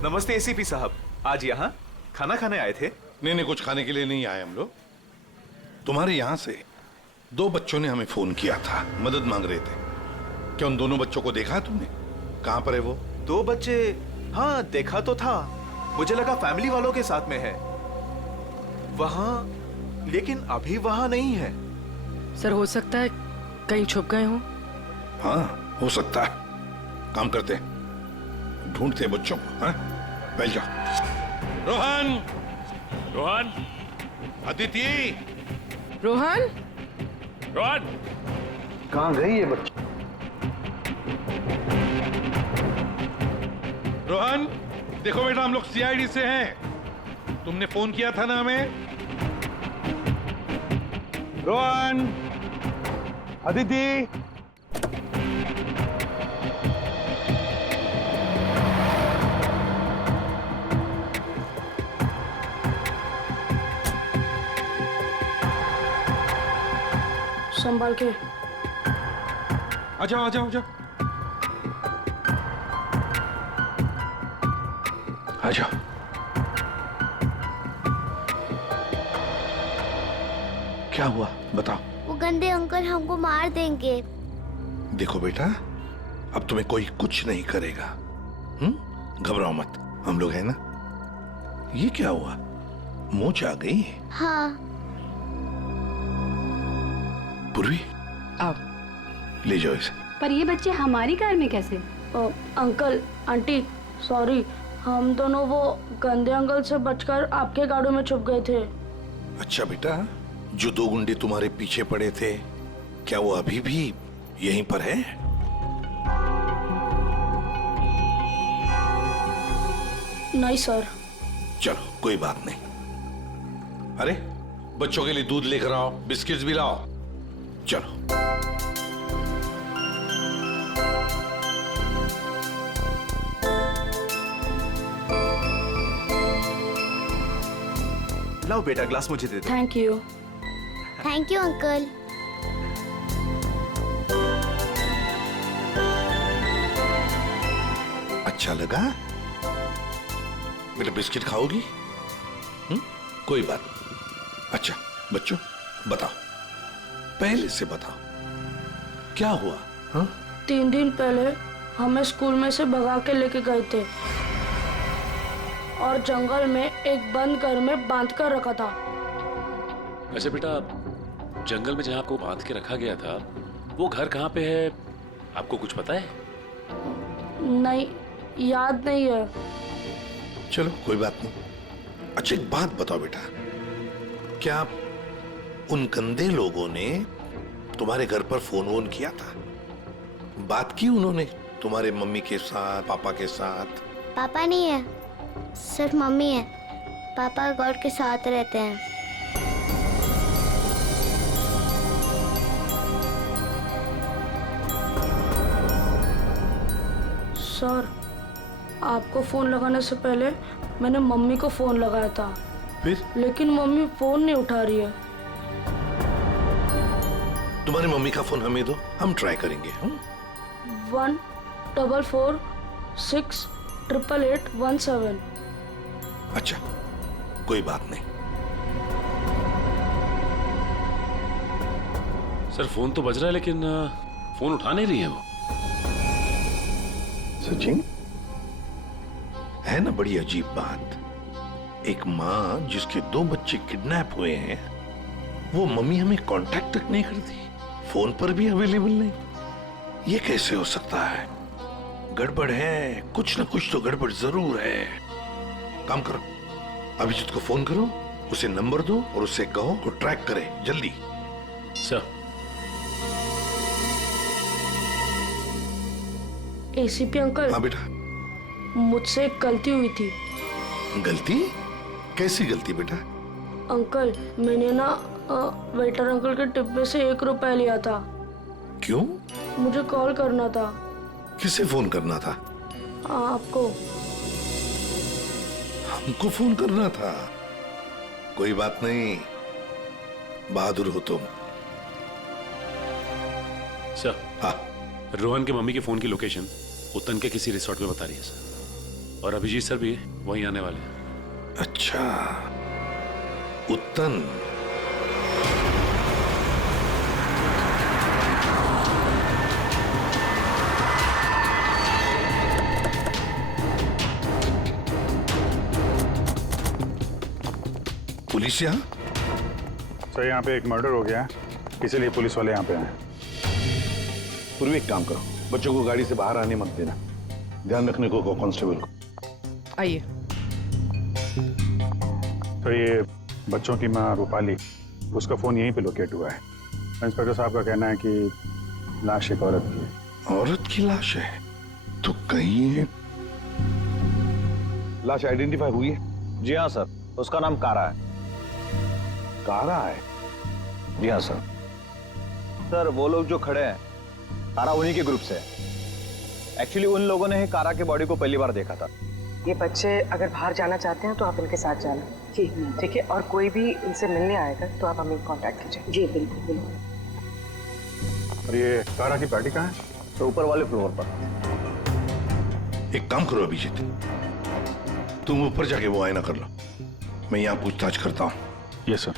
नमस्ते एसीपी साहब, आज यहाँ खाना खाने आए थे? नहीं, कुछ खाने के लिए नहीं आए हम लोग। तुम्हारे यहाँ से 2 बच्चों ने हमें फोन किया था, मदद मांग रहे थे। क्या उन दोनों बच्चों को देखा तुमने? कहाँ पर है वो? 2 बच्चे? हाँ, देखा तो था। मुझे लगा फैमिली वालों के साथ में है वहाँ, लेकिन अभी वहाँ नहीं है। सर हो सकता है कहीं छुप गए हों। हाँ हो सकता है। काम करते हैं, ढूंढते हैं बच्चों को। हाँ, बैठ जाओ। रोहन, रोहन, अदिति, रोहन, रोहन, कहाँ गई ये बच्ची? रोहन, देखो बेटा, हम लोग सीआईडी से हैं। तुमने फोन किया था ना हमें? रोहन, अदिति, संभाल के। आ जाओ, आ जाओ, आ जाओ, आ जाओ। क्या हुआ बताओ। वो गंदे अंकल हमको मार देंगे। देखो बेटा, अब तुम्हें कोई कुछ नहीं करेगा। घबराओ मत, हम लोग हैं ना। ये क्या हुआ, मोच आ गई? हाँ। पूर्वी, आओ, ले जाओ इसे। पर ये बच्चे हमारी कार में कैसे? अंकल आंटी सॉरी, हम दोनों वो गंदे अंकल से बचकर आपके गाड़ियों में छुप गए थे। अच्छा बेटा, जो दो गुंडे तुम्हारे पीछे पड़े थे, क्या वो अभी भी यहीं पर है? नहीं सर। चलो कोई बात नहीं। अरे बच्चों के लिए दूध लेकर आओ, बिस्किट्स भी लाओ। चलो। लाओ बेटा, ग्लास मुझे दे दो। Thank you. Thank you uncle. अच्छा लगा बेटा? बिस्किट खाओगी? कोई बात नहीं। अच्छा बच्चों, बताओ, पहले से बताओ, क्या हुआ? 3 दिन पहले हमें स्कूल में से भगा के लेके गए थे और जंगल में एक बंद घर में बांध कर रखा था। अच्छा बेटा, जंगल में जहाँ आपको बांध के रखा गया था, वो घर कहाँ पे है, आपको कुछ पता है? नहीं, याद नहीं है। चलो कोई बात नहीं। अच्छा एक बात बताओ बेटा, क्या उन गंदे लोगों ने तुम्हारे घर पर फोन वोन किया था? बात की उन्होंने तुम्हारे मम्मी के साथ, पापा के साथ? पापा नहीं है, सिर्फ मम्मी है। पापा गॉड के साथ रहते हैं। सर, आपको फोन लगाने से पहले मैंने मम्मी को फोन लगाया था। फिर? लेकिन मम्मी फोन नहीं उठा रही है। तुम्हारी मम्मी का फोन हमें दो, हम ट्राई करेंगे। 144688817। अच्छा कोई बात नहीं। सर फोन तो बज रहा है, लेकिन फोन उठा नहीं रही है वो। सचिन, है ना बड़ी अजीब बात। एक माँ जिसके 2 बच्चे किडनैप हुए हैं, वो मम्मी हमें कांटेक्ट तक नहीं करती, फोन पर भी अवेलेबल नहीं। ये कैसे हो सकता है? गड़बड़ है, कुछ ना कुछ तो गड़बड़ जरूर है। काम करो, अभिजीत को फोन करो, उसे नंबर दो और उससे कहो वो ट्रैक करे जल्दी। सर। ACP uncle. हाँ बेटा। मुझसे एक गलती हुई थी। गलती? कैसी गलती बेटा? अंकल, मैंने ना वेटर अंकल के डिब्बे से 1 रुपया लिया था। क्यों? मुझे कॉल करना था। किसे फोन करना था? आपको। हमको फोन करना था? कोई बात नहीं, बहादुर हो तुम। सर। हाँ। रोहन के मम्मी के फोन की लोकेशन उत्तन के किसी रिसोर्ट में बता रही है सर, और अभिजीत सर भी वहीं आने वाले हैं। अच्छा, उत्तन। पुलिस यहाँ? सर यहाँ पे एक मर्डर हो गया है, इसीलिए पुलिस वाले यहाँ पे आए। पूर्वी एक काम करो, बच्चों को गाड़ी से बाहर आने मत देना। ध्यान रखने को कहो कांस्टेबल को। आइए। तो ये बच्चों की माँ रूपाली, उसका फोन यहीं पे लोकेट हुआ है। इंस्पेक्टर साहब का कहना है कि लाश एक औरत की है। औरत की लाश है? तो कहीं लाश आइडेंटिफाई हुई है? जी हाँ सर, उसका नाम कारा है। कारा है? जी हाँ सर। सर वो लोग जो खड़े हैं, कारा उन्हीं के ग्रुप से है। एक्चुअली उन लोगों ने ही कारा के बॉडी को पहली बार देखा था। ये बच्चे अगर बाहर जाना चाहते हैं तो आप इनके साथ जाना। जी ठीक है, और कोई भी इनसे मिलने आएगा तो आप हमें कांटेक्ट कीजिए। जी बिल्कुल बिल्कुल। और ये कारा की पार्टी कहाँ है? तो ऊपर वाले फ्लोर पर। एक काम करो अभिजीत, तुम ऊपर जाके वो आईना कर लो, मैं यहाँ पूछताछ करता हूँ। Yes sir.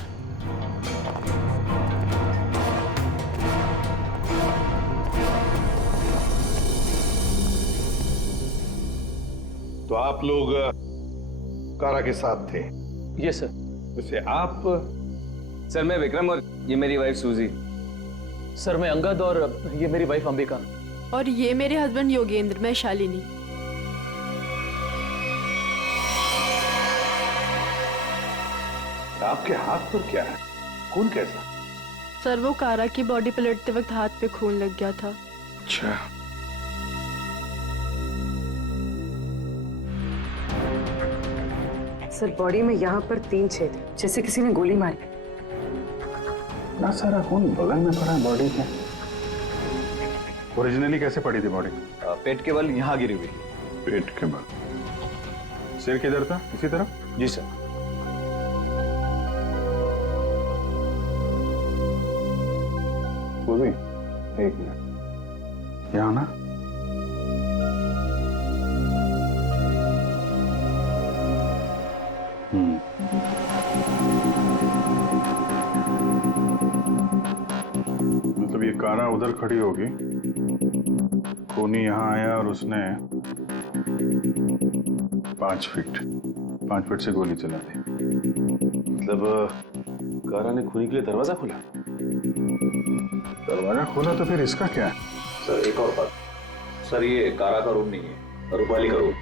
तो आप लोग कारा के साथ थे? Yes sir. वैसे आप? सर मैं विक्रम और ये मेरी वाइफ सूजी। सर मैं अंगद और ये मेरी वाइफ अंबिका। और ये मेरे हस्बैंड योगेंद्र, मैं शालिनी। आपके हाथ पर क्या है? खून कैसा? सर वो कारा की बॉडी पलटते वक्त हाथ पे खून लग गया था। अच्छा। सर बॉडी में यहाँ पर 3 छेद हैं, जैसे किसी ने गोली मारी। ना सारा खून बगल में पड़ा बॉडी के। ओरिजिनली कैसे पड़ी थी बॉडी? पेट के बल यहाँ गिरी हुई थी। पेट के बल। सिर किधर था? इसी तरफ? जी सर। वो भी? एक मिनट, यहाँ ना। मतलब ये कारा उधर खड़ी होगी, खूनी यहाँ आया और उसने 5 फीट से गोली चला दी। मतलब कारा ने खूनी के लिए दरवाजा खोला? दरवाजा खोला तो फिर इसका क्या है? सर एक और बात, सर ये कारा का रूम नहीं है, रूपाली का रूम।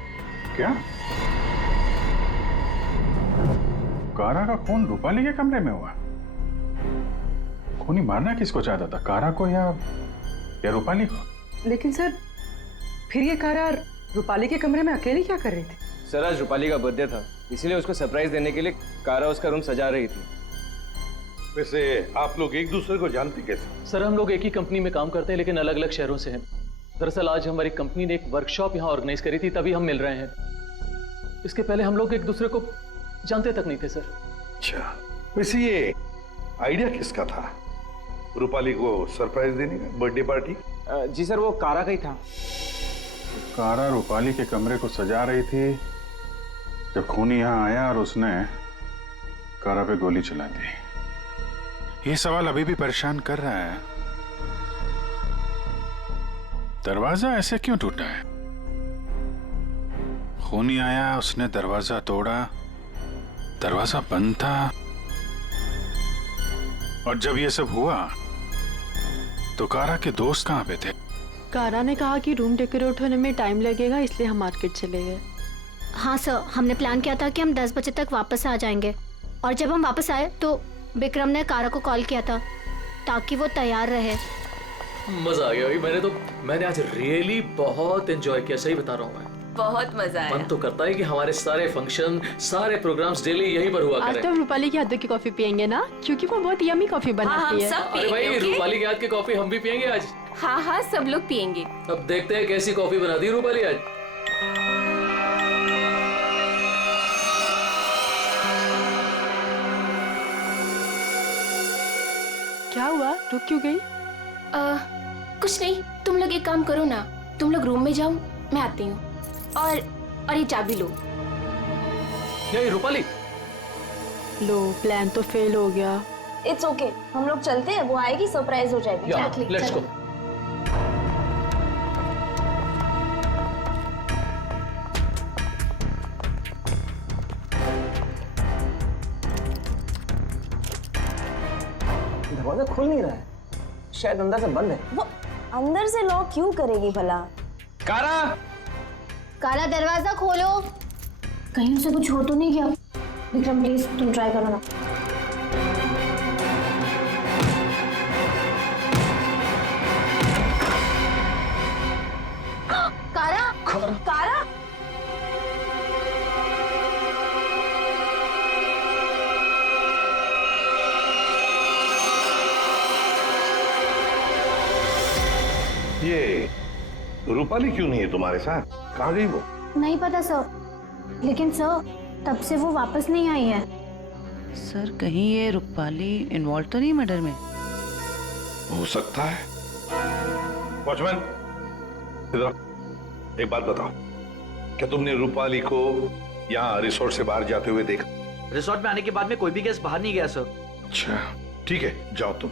क्या? कारा का खून रूपाली के कमरे में हुआ? खूनी मारना किसको चाहता था, कारा को या रूपाली को? लेकिन सर फिर ये कारा रूपाली के कमरे में अकेली क्या कर रही थी? सर आज रूपाली का बर्थडे था, इसीलिए उसको सरप्राइज देने के लिए कारा उसका रूम सजा रही थी। वैसे आप लोग एक दूसरे को जानते कैसे? सर हम लोग एक ही कंपनी में काम करते हैं लेकिन अलग अलग शहरों से हैं। दरअसल आज हमारी कंपनी ने एक वर्कशॉप यहाँ ऑर्गेनाइज करी थी, तभी हम मिल रहे हैं। इसके पहले हम लोग एक दूसरे को जानते तक नहीं थे सर। अच्छा, वैसे ये आइडिया किसका था, रूपाली को सरप्राइज देने का, बर्थडे पार्टी? जी सर वो कारा का ही था। कारा रूपाली के कमरे को सजा रही थी जब खूनी यहाँ आया और उसने कारा पे गोली चला दी। ये सवाल अभी भी परेशान कर रहा है, दरवाजा ऐसे क्यों टूटा है? खूनी आया, उसने दरवाजा तोड़ा, दरवाजा बंद था, और जब ये सब हुआ तो कारा के दोस्त कहाँ पे थे? कारा ने कहा कि रूम डेकोरेट होने में टाइम लगेगा, इसलिए हम मार्केट चले गए। हाँ सर, हमने प्लान किया था कि हम 10 बजे तक वापस आ जाएंगे, और जब हम वापस आए तो विक्रम ने कारा को कॉल किया था ताकि वो तैयार रहे। मजा आ गया भाई, मैंने आज रियली बहुत एंजॉय किया, सही बता रहा हूँ मैं। बहुत मजा आया। मन तो करता है कि हमारे सारे फंक्शन, सारे प्रोग्राम्स डेली यहीं पर हुआ आज करें। तो हम रूपाली के हाथों की कॉफी पियेंगे ना, क्योंकि वो बहुत यम्मी कॉफी बनाती है। अरे भाई रूपाली के हाथ की कॉफी हम भी पियेंगे आज। हाँ हाँ सब लोग पियेंगे। अब देखते हैं कैसी कॉफी बनाती है रूपाली आज। क्या हुआ, रुक क्यों गई? कुछ नहीं, तुम लोग एक काम करो ना, तुम लोग रूम में जाओ, मैं आती हूँ। और ये चाबी लो। ये रूपाली, लो प्लान तो फेल हो गया। इट्स ओके, हम लोग चलते हैं, वो आएगी सरप्राइज हो जाएगी। Let's go. दरवाजा खुल नहीं रहा है, शायद अंदर से बंद है। वो अंदर से लॉक क्यों करेगी भला? कारा, कारा दरवाजा खोलो। कहीं उसे कुछ हो तो नहीं गया? विक्रम प्लीज तुम ट्राई करो ना। कारा, कारा, ये रूपाली क्यों नहीं है तुम्हारे साथ? कहाँ गई वो? नहीं पता सर, लेकिन सर तब से वो वापस नहीं आई है। सर कहीं ये रूपाली इन्वॉल्व तो नहीं मर्डर में? हो सकता है। वॉचमैन, इधर एक बात बताओ, क्या तुमने रूपाली को यहाँ रिसोर्ट से बाहर जाते हुए देखा? रिसोर्ट में आने के बाद में कोई भी गेस्ट बाहर नहीं गया सर। अच्छा ठीक है, जाओ तुम।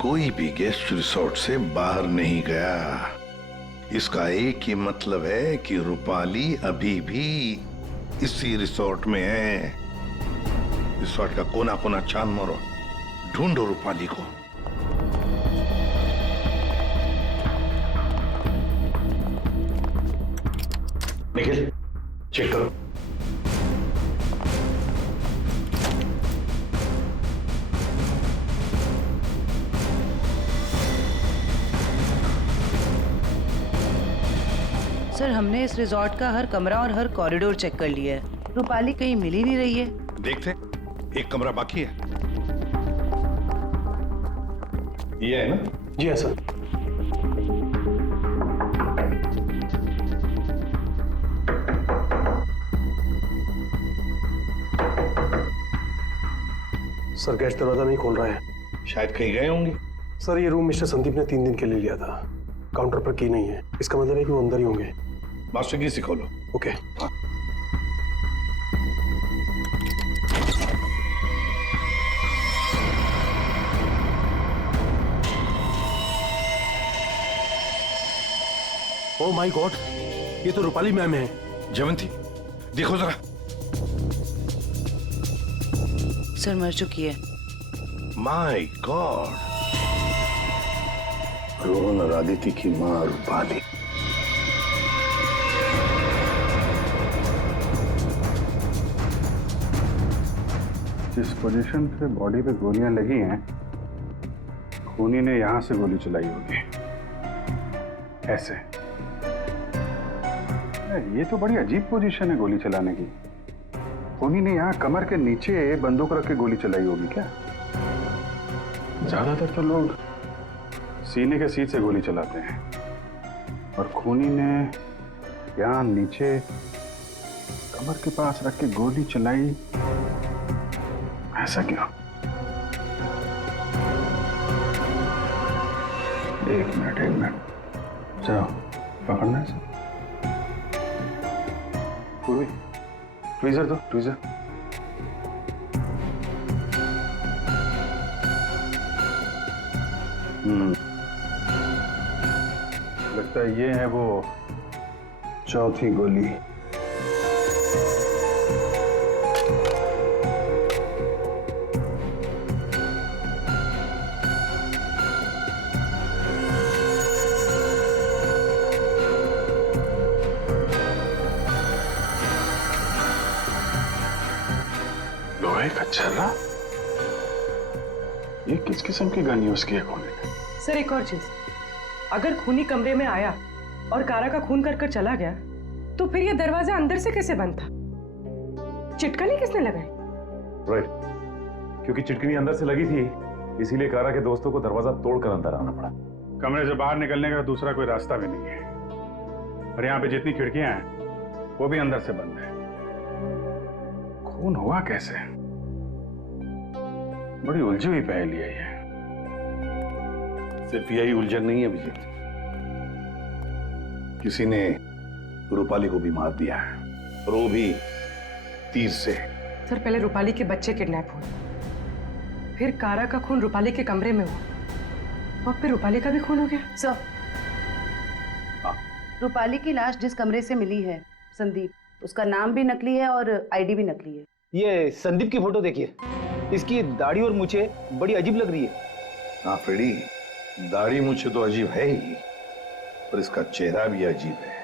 कोई भी गेस्ट रिसोर्ट से बाहर नहीं गया, इसका एक ही मतलब है कि रूपाली अभी भी इसी रिसोर्ट में है। रिसोर्ट का कोना कोना छान मारो, ढूंढो रूपाली को। निखिल, चेक करो। सर हमने इस रिजॉर्ट का हर कमरा और हर कॉरिडोर चेक कर लिया है, रूपाली कहीं मिल ही नहीं रही है। देखते, एक कमरा बाकी है। ये है ना? जी हाँ सर। सर गेस्ट दरवाजा नहीं खोल रहा है। शायद कहीं गए होंगे। सर ये रूम मिस्टर संदीप ने 3 दिन के लिए लिया था, काउंटर पर की नहीं है, इसका मतलब है कि वो अंदर ही होंगे। मास्टर की से खोलो। ओके। ओह माय गॉड, ये तो रूपाली मैम है। जयवंती देखो जरा। सर मर चुकी है। माय गॉड, रोहन और आदिति की मां रूपाली। जिस पोजीशन पे बॉडी पे गोलियां लगी हैं, खूनी ने यहां से गोली चलाई होगी, ऐसे। ये तो बड़ी अजीब पोजीशन है गोली चलाने की। खूनी ने यहाँ कमर के नीचे बंदूक रख के गोली चलाई होगी क्या? ज्यादातर तो लोग सीने के सीट से गोली चलाते हैं, और खूनी ने यहाँ नीचे कमर के पास रख के गोली चलाई, ऐसा क्यों? एक मिनट, चलो पकड़ना है। पूर्वी, ट्वीजर दो, ट्वीजर। लगता है ये है वो चौथी गोली। लोहे का छर्रा? ये किस किस्म की गन यूज की है खूनी ने? सर एक और चीज, अगर खूनी कमरे में आया और कारा का खून कर चला गया, तो फिर ये दरवाजा अंदर से कैसे बंद था? चिटकनी किसने लगाई? राइट, क्योंकि चिटकनी अंदर से लगी थी, इसीलिए कारा के दोस्तों को दरवाजा तोड़कर अंदर आना पड़ा। कमरे से बाहर निकलने का दूसरा कोई रास्ता भी नहीं है, और यहाँ पे जितनी खिड़कियां हैं वो भी अंदर से बंद है। खून हुआ कैसे? बड़ी उलझी हुई पहेली है ये। सिर्फ यही उलझन नहीं है विजय, किसी ने रूपाली को भी मार दिया है, और वो भी तीर से। सर पहले रूपाली के बच्चे किडनैप हुए, फिर कारा का खून रूपाली के कमरे में हुआ, और फिर रूपाली का भी खून हो गया। सर रूपाली की लाश जिस कमरे से मिली है, संदीप, उसका नाम भी नकली है और आईडी भी नकली है। ये संदीप की फोटो देखिए, इसकी दाढ़ी और मूछें बड़ी अजीब लग रही है। हाँ फ्रेडी, दाढ़ी मुझे तो अजीब है ही, पर इसका चेहरा भी अजीब है।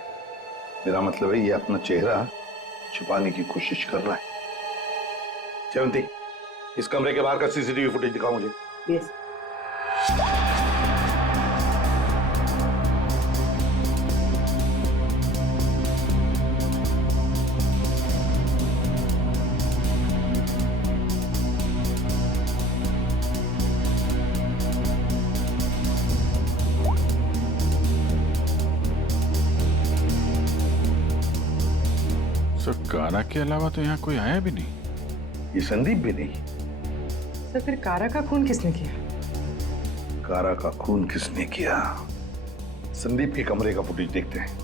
मेरा मतलब है ये अपना चेहरा छुपाने की कोशिश कर रहा है। जयंती, इस कमरे के बाहर का सीसीटीवी फुटेज दिखाओ मुझे। यस। सर कारा के अलावा तो यहाँ कोई आया भी नहीं। ये संदीप भी नहीं। सर फिर कारा का खून किसने किया? कारा का खून किसने किया? संदीप के कमरे का फुटेज देखते हैं।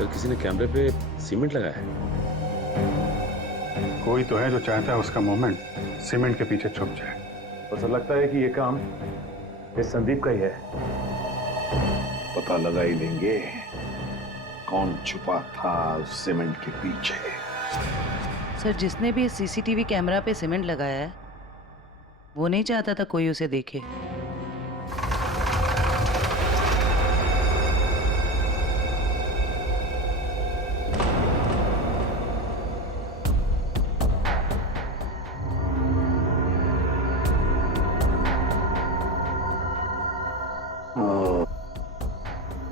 सर किसी ने कैमरे पे सीमेंट लगाया है। कोई तो है जो चाहता है उसका मूवमेंट सीमेंट के पीछे छुप जाए। और सर लगता है कि ये काम इस संदीप का ही है। पता लगा ही लेंगे कौन छुपा था सीमेंट के पीछे। सर जिसने भी सीसीटीवी कैमरा पे सीमेंट लगाया है वो नहीं चाहता था कोई उसे देखे।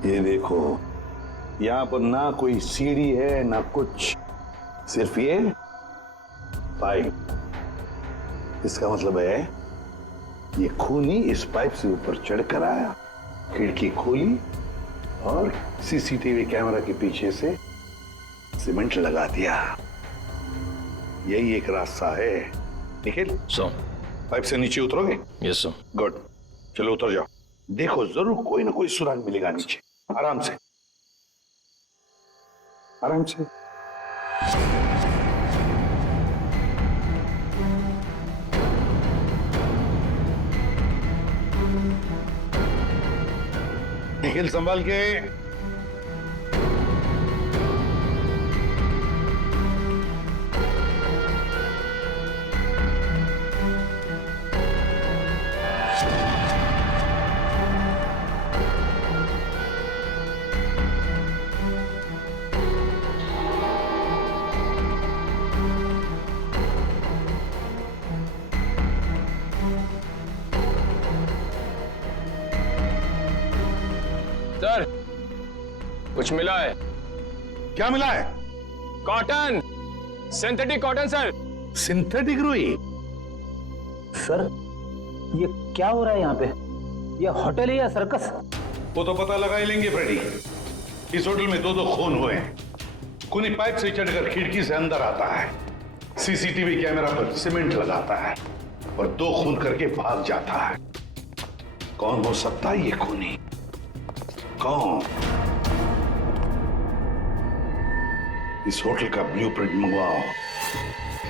ये देखो, यहाँ पर ना कोई सीढ़ी है ना कुछ, सिर्फ ये पाइप। इसका मतलब है ये खूनी इस पाइप से ऊपर चढ़कर आया, खिड़की खोली और सीसीटीवी कैमरा के पीछे से सीमेंट लगा दिया। यही एक रास्ता है। निखिल, पाइप से नीचे उतरोगे? Yes sir. गुड, चलो उतर जाओ। देखो जरूर कोई ना कोई सुराग मिलेगा नीचे। आराम से, आराम से। निखिल संभाल के। सर कुछ मिला है। क्या मिला है? Cotton, synthetic cotton sir. Synthetic रुई? सर ये क्या हो रहा है यहाँ पे? ये होटल है या सर्कस? वो तो पता लगा ही लेंगे फ्रेडी। इस होटल में दो खून हुए हैं। खूनी पाइप से चढ़कर खिड़की से अंदर आता है, सीसीटीवी कैमरा पर सीमेंट लगाता है और 2 खून करके भाग जाता है। कौन हो सकता है ये खूनी? कौन? इस होटल का ब्लूप्रिंट मंगवाओ।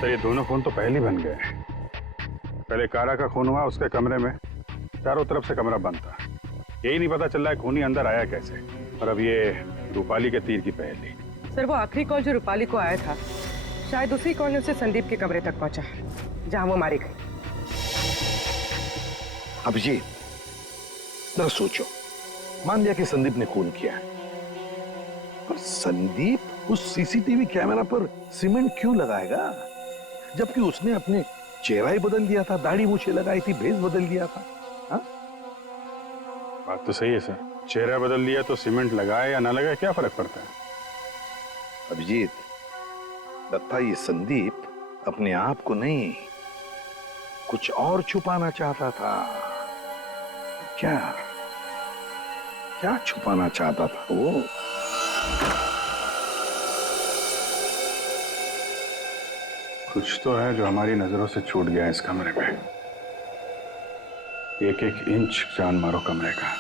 सर ये दोनों खून तो पहले ही बन गए। पहले कारा का खून हुआ, उसके कमरे में चारों तरफ से कमरा बंद था। यही नहीं पता चल रहा है खूनी अंदर आया कैसे। और अब ये रूपाली के तीर की पहेली। सर वो आखिरी कॉल जो रूपाली को आया था, शायद उसी कॉल ने उसे संदीप के कमरे तक पहुंचा जहां वो मारी गई। अभिजीत जरा सोचो, मान लिया कि संदीप ने खून किया, पर संदीप उस सीसीटीवी कैमरा पर सीमेंट क्यों लगाएगा, जबकि उसने अपने चेहरा ही बदल दिया था, दाढ़ी मूछें लगाई थी, भेस बदल दिया था। हा? बात तो सही है सर, चेहरा बदल दिया तो सीमेंट लगाए या ना लगाए क्या फर्क पड़ता है? अभिजीत, लगता है ये संदीप अपने आप को नहीं कुछ और छुपाना चाहता था। क्या क्या छुपाना चाहता था वो? कुछ तो है जो हमारी नजरों से छूट गया इस कमरे में। एक एक इंच जान मारो कमरे का।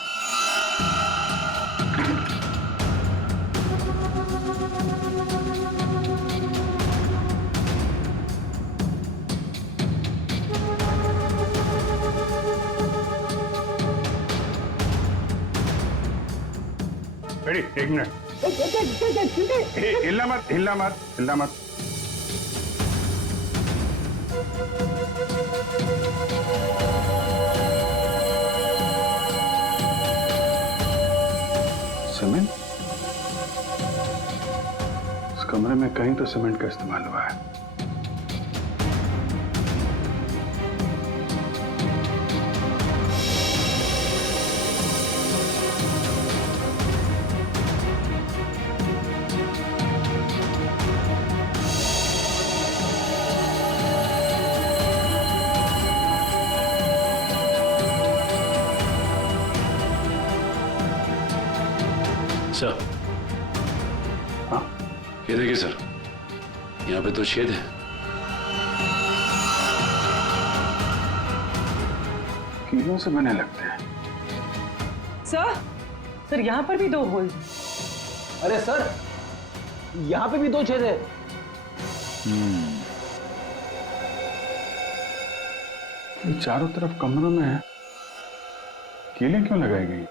बेटी एक मिनट, हिलना मत, हिलना मत, हिलना मत। सीमेंट? इस कमरे में कहीं तो सीमेंट का इस्तेमाल हुआ है। सर, हाँ? ये देखिए सर, यहाँ पे 2 छेद हैं। कीलों से बने लगते हैं। सर यहाँ पर भी 2 होल। अरे सर, यहाँ पे भी 2 छेद है। ये चारों तरफ कमरों में है, कीलें क्यों लगाई गई?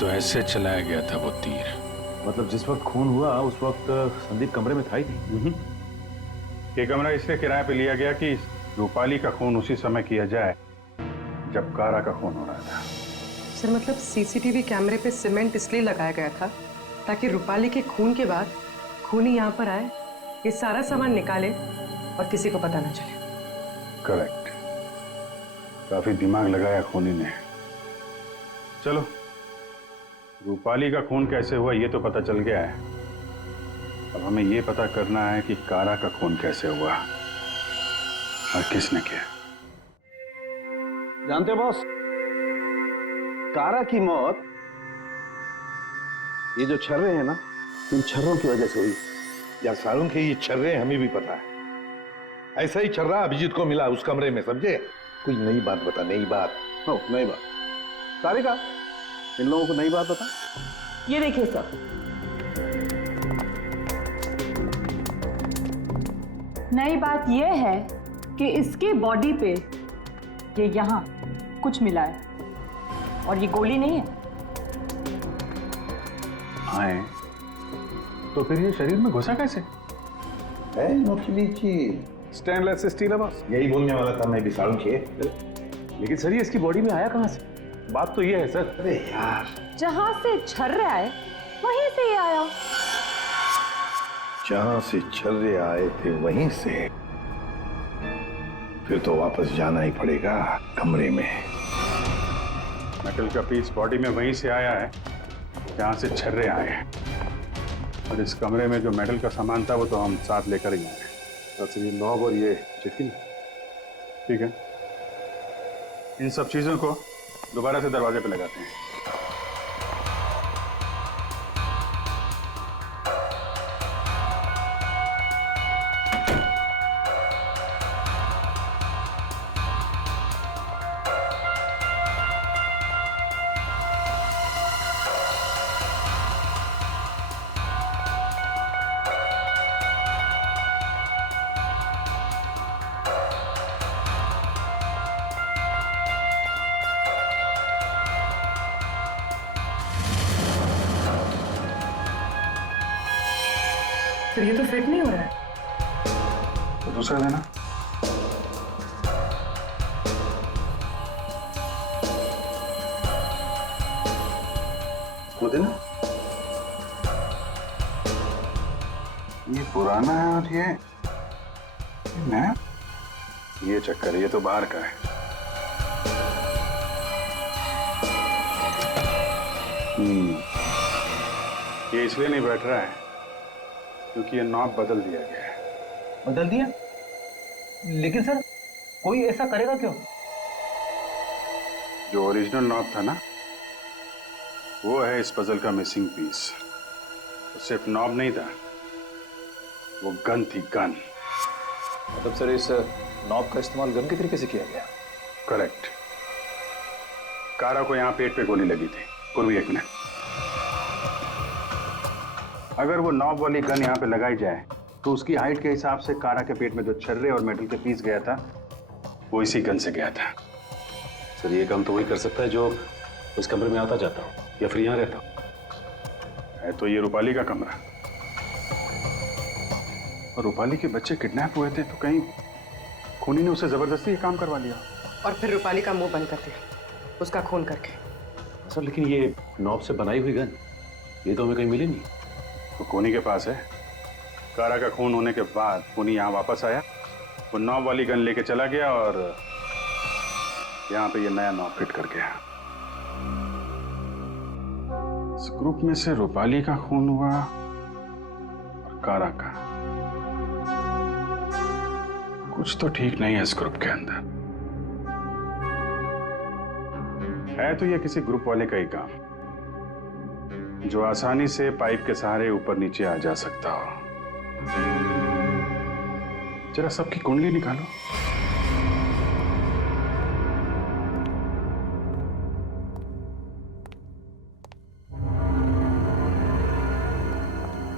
तो ऐसे चलाया गया था वो तीर। मतलब जिस वक्त खून हुआ उस वक्त संदीप कमरे में था ही नहीं। ये कमरा इसलिए किराए पे लिया गया कि रूपाली का खून उसी समय किया जाए जब कारा का खून हो रहा था। सर मतलब सीसीटीवी कैमरे पे सीमेंट इसलिए लगाया गया था ताकि रूपाली के खून के बाद खूनी यहाँ पर आए, ये सारा सामान निकाले और किसी को पता ना चले। करेक्ट, काफी दिमाग लगाया खूनी ने। चलो, रूपाली का खून कैसे हुआ ये तो पता चल गया है, अब हमें ये पता करना है कि कारा का खून कैसे हुआ और किसने किया। जानते हो बॉस, कारा की मौत ये जो छर्रे हैं ना, इन छर्रों की वजह से हुई। या सारुण के ये छर्रे हमें भी पता है। ऐसा ही छर्रा अभिजीत को मिला उस कमरे में, समझे? कोई नई बात बता, नई बात। हो, नई बात। तारिका, इन लोगों को नई बात बता। ये देखिए सर, नई बात यह है कि इसके बॉडी पे ये यहाँ कुछ मिला है और ये गोली नहीं है। आए तो फिर ये शरीर में घुसा कैसे? है नोखली चीज, स्टेनलेस स्टील है बस। यही बोलने वाला था मैं भी सारुण के। लेकिन सर ये इसकी बॉडी में आया कहाँ से? बात तो ये है सर। अरे यार, जहां से छर्रे आए वहीं से ये आया। जहां से छर्रे आए थे वहीं से, फिर तो वापस जाना ही पड़ेगा कमरे में। मेटल का पीस बॉडी में वहीं से आया है जहां से छर्रे आए हैं, और इस कमरे में जो मेटल का सामान था वो तो हम साथ लेकर ही आए। अच्छा, ये नॉब और ये चिटकी, ठीक है, इन सब चीजों को दोबारा से दरवाजे पे लगाते हैं। फिर ये तो फिट नहीं हो रहा है। तो दूसरा देना। वो देना। ये पुराना है और ये नया। ये चक्कर है, ये तो बाहर का है। ये इसलिए नहीं बैठ रहा है क्योंकि ये नॉब बदल दिया गया है। बदल दिया? लेकिन सर कोई ऐसा करेगा क्यों? जो ओरिजिनल नॉब था ना, वो है इस पजल का मिसिंग पीस। तो सिर्फ नॉब नहीं था, वो गन थी, गन। मतलब सर इस नॉब का इस्तेमाल गन के तरीके से किया गया? करेक्ट। कारा को यहाँ पेट पे गोली लगी थी। पूर्वी, एक मिनट। अगर वो नॉब वाली गन यहाँ पे लगाई जाए तो उसकी हाइट के हिसाब से कारा के पेट में जो छर्रे और मेटल के पीस गया था, वो इसी गन से गया था। सर ये काम तो वही कर सकता है जो उस कमरे में आता जाता हो या फिर यहाँ रहता हो। है तो ये रूपाली का कमरा, और रूपाली के बच्चे किडनैप हुए थे तो कहीं खूनी ने उसे जबरदस्ती ये काम करवा लिया और फिर रूपाली का मुंह बंद कर दिया उसका खून करके। सर लेकिन ये नॉब से बनाई हुई गन, ये तो हमें कहीं मिली नहीं। तो खूनी के पास है। कारा का खून होने के बाद खूनी यहाँ वापस आया, वो नॉब वाली गन लेके चला गया और यहाँ पे ये नया नॉब फिट कर गया। इस ग्रुप में से रूपाली का खून हुआ और कारा का। कुछ तो ठीक नहीं है इस ग्रुप के अंदर। है तो ये किसी ग्रुप वाले का ही काम, जो आसानी से पाइप के सहारे ऊपर नीचे आ जा सकता हो। जरा सबकी कुंडली निकालो।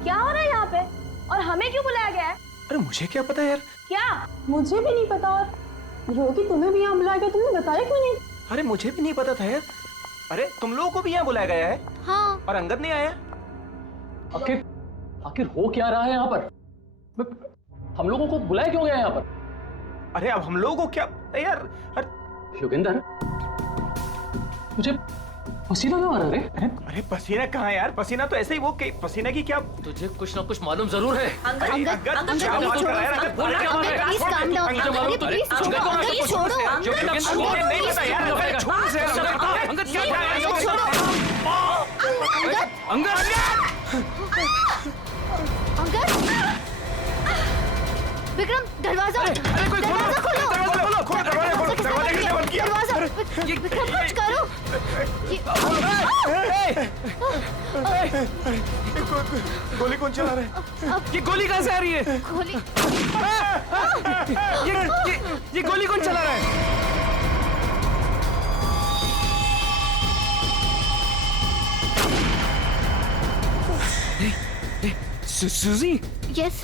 क्या हो रहा है यहाँ पे और हमें क्यों बुलाया गया है? अरे मुझे क्या पता यार। क्या? मुझे भी नहीं पता। और योगी तुम्हें भी यहाँ बुलाया गया, तुमने बताया क्यों नहीं? अरे मुझे भी नहीं पता था यार। अरे तुम लोगों को भी यहाँ बुलाया गया है? हाँ। और अंगद नहीं आया? आखिर हो क्या रहा है यहाँ पर? हम लोगों को बुलाया क्यों गया यहाँ पर? अरे अब हम लोगों को क्या यार? योगेंद्र, मुझे पसीना क्यों आ रहा है? अरे पसीना कहाँ यार? पसीना तो ऐसे ही, वो पसीना की क्या? तुझे कुछ ना कुछ मालूम जरूर है। अंगद क्या बात कर रहा है? अंगद बोल क्या रहा है? Please calm down. नहीं पता यार। अंगद क्या अंगद विक्रम, दरवाजा। अरे कोई खोलो, दरवाजा खोलो, दरवाजा किसने बंद किया? विक्रम कुछ करो। गोली कौन चला रहा है? ये गोली कहाँ से आ रही है? गोली? ये गोली कौन चला रहा है? सुजी? यस।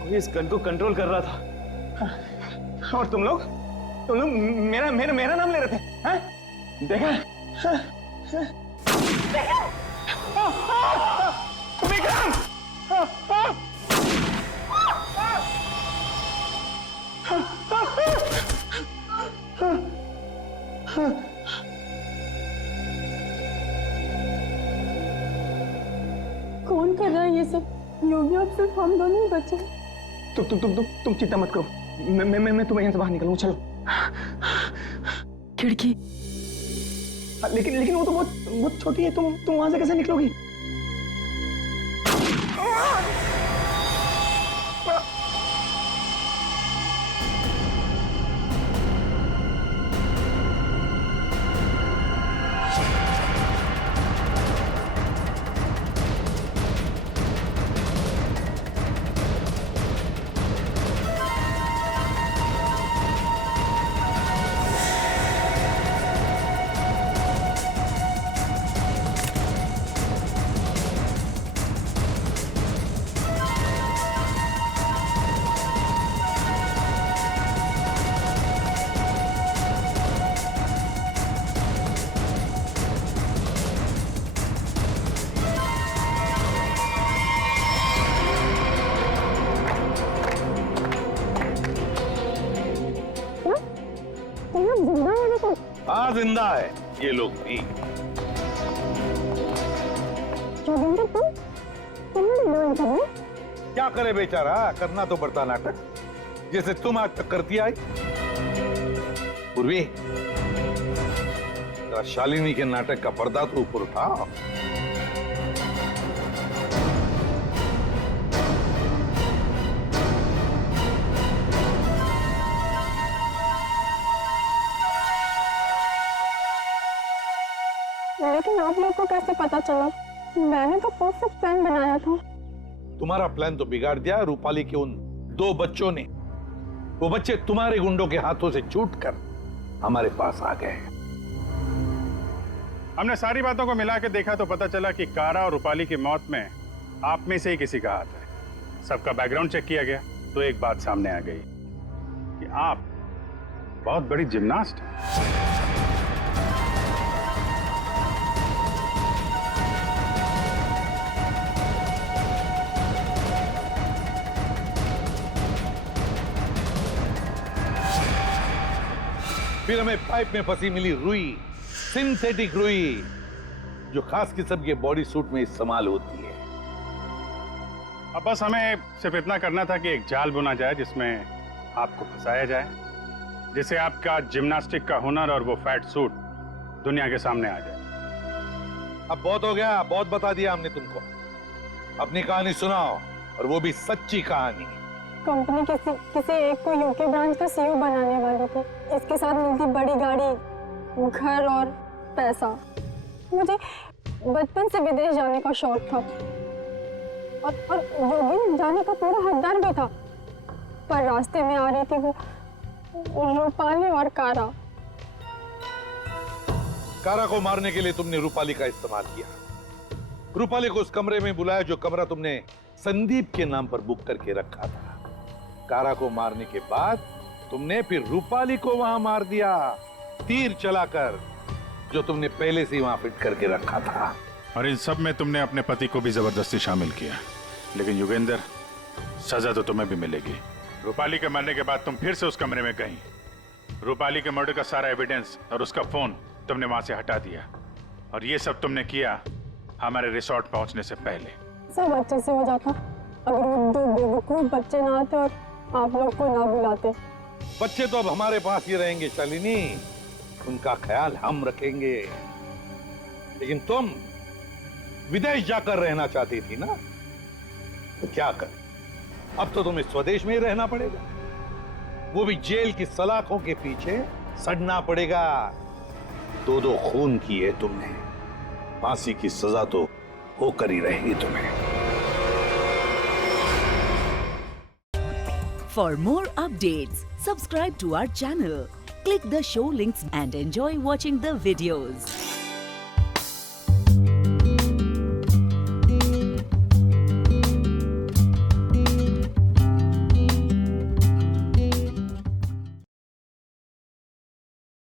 कोई इस गन को कंट्रोल कर रहा था और तुम लोग मेरा नाम ले रहे थे? हैं? देखा? विक्रम! कौन कर रहा है ये सब? योगी, अब सिर्फ हम दोनों ही बचे। तुम चिंता मत करो। मैं तुम्हें यहाँ से बाहर निकलूंगा। चलो। खिड़की? लेकिन वो तो बहुत छोटी है। तुम वहां से कैसे निकलोगी? हाँ जिंदा है ये लोग भी। क्या करे बेचारा, करना तो पड़ता नाटक, जैसे तुम आज तक करती आई। पूर्वी, शालिनी के नाटक का पर्दा तो ऊपर उठाओ। लेकिन आप लोग को कैसे पता चला? मैंने तो खुद से प्लान बनाया था। तुम्हारा प्लान तो बिगाड़ दिया रूपाली के उन 2 बच्चों ने। वो बच्चे तुम्हारे गुंडों के हाथों से छूटकर हमारे पास आ गए। हमने सारी बातों को मिला के देखा तो पता चला कि कारा और रूपाली की मौत में आप में से ही किसी का हाथ है। सबका बैकग्राउंड चेक किया गया तो एक बात सामने आ गई कि आप बहुत बड़ी जिम्नास्ट हैं। फिर हमें पाइप में फंसी मिली रुई, सिंथेटिक रुई, जो खास किस्म के बॉडी सूट में इस्तेमाल होती है। अब बस हमें सिर्फ इतना करना था कि एक जाल बुना जाए जिसमें आपको फंसाया जाए, जिससे आपका जिम्नास्टिक का हुनर और वो फैट सूट दुनिया के सामने आ जाए। अब बहुत हो गया, बहुत बता दिया हमने तुमको। अपनी कहानी सुनाओ, और वो भी सच्ची कहानी। कंपनी किसी एक को यूके ब्रांच का सीईओ बनाने वाली थी। इसके साथ मिलती बड़ी गाड़ी, घर और पैसा। मुझे बचपन से विदेश जाने का शौक था और योगी जाने का पूरा हकदार भी था, पर रास्ते में आ रही थी वो रूपाली और कारा। कारा को मारने के लिए तुमने रूपाली का इस्तेमाल किया। रूपाली को उस कमरे में बुलाया जो कमरा तुमने संदीप के नाम पर बुक करके रखा था। कारा को मारने के बाद तुमने फिर रूपाली को वहां मार दिया, तीर चलाकर, जो तुमने पहले से ही वहां फिट करके रखा था। और इन सब में तुमने अपने पति को भी जबरदस्ती शामिल किया। लेकिन युगेंद्र, सजा तो तुम्हें भी मिलेगी। रूपाली के मरने के बाद तुम फिर से उस कमरे में गई। रूपाली के मर्डर का सारा एविडेंस और उसका फोन तुमने वहां से हटा दिया, और ये सब तुमने किया हमारे रिसोर्ट पहुंचने से पहले। सब अच्छे से हो जाता अगर वो 2 बेवकूफ बच्चे ना आते और आप लोग को ना बुलाते। बच्चे तो अब हमारे पास ही रहेंगे शालिनी, उनका ख्याल हम रखेंगे। लेकिन तुम विदेश जाकर रहना चाहती थी ना, तो क्या कर, अब तो तुम्हें स्वदेश में ही रहना पड़ेगा, वो भी जेल की सलाखों के पीछे सड़ना पड़ेगा। 2 खून किए तुमने, फांसी की सजा तो होकर ही रहेगी तुम्हें। For more updates, subscribe to our channel, click the show links and enjoy watching the videos.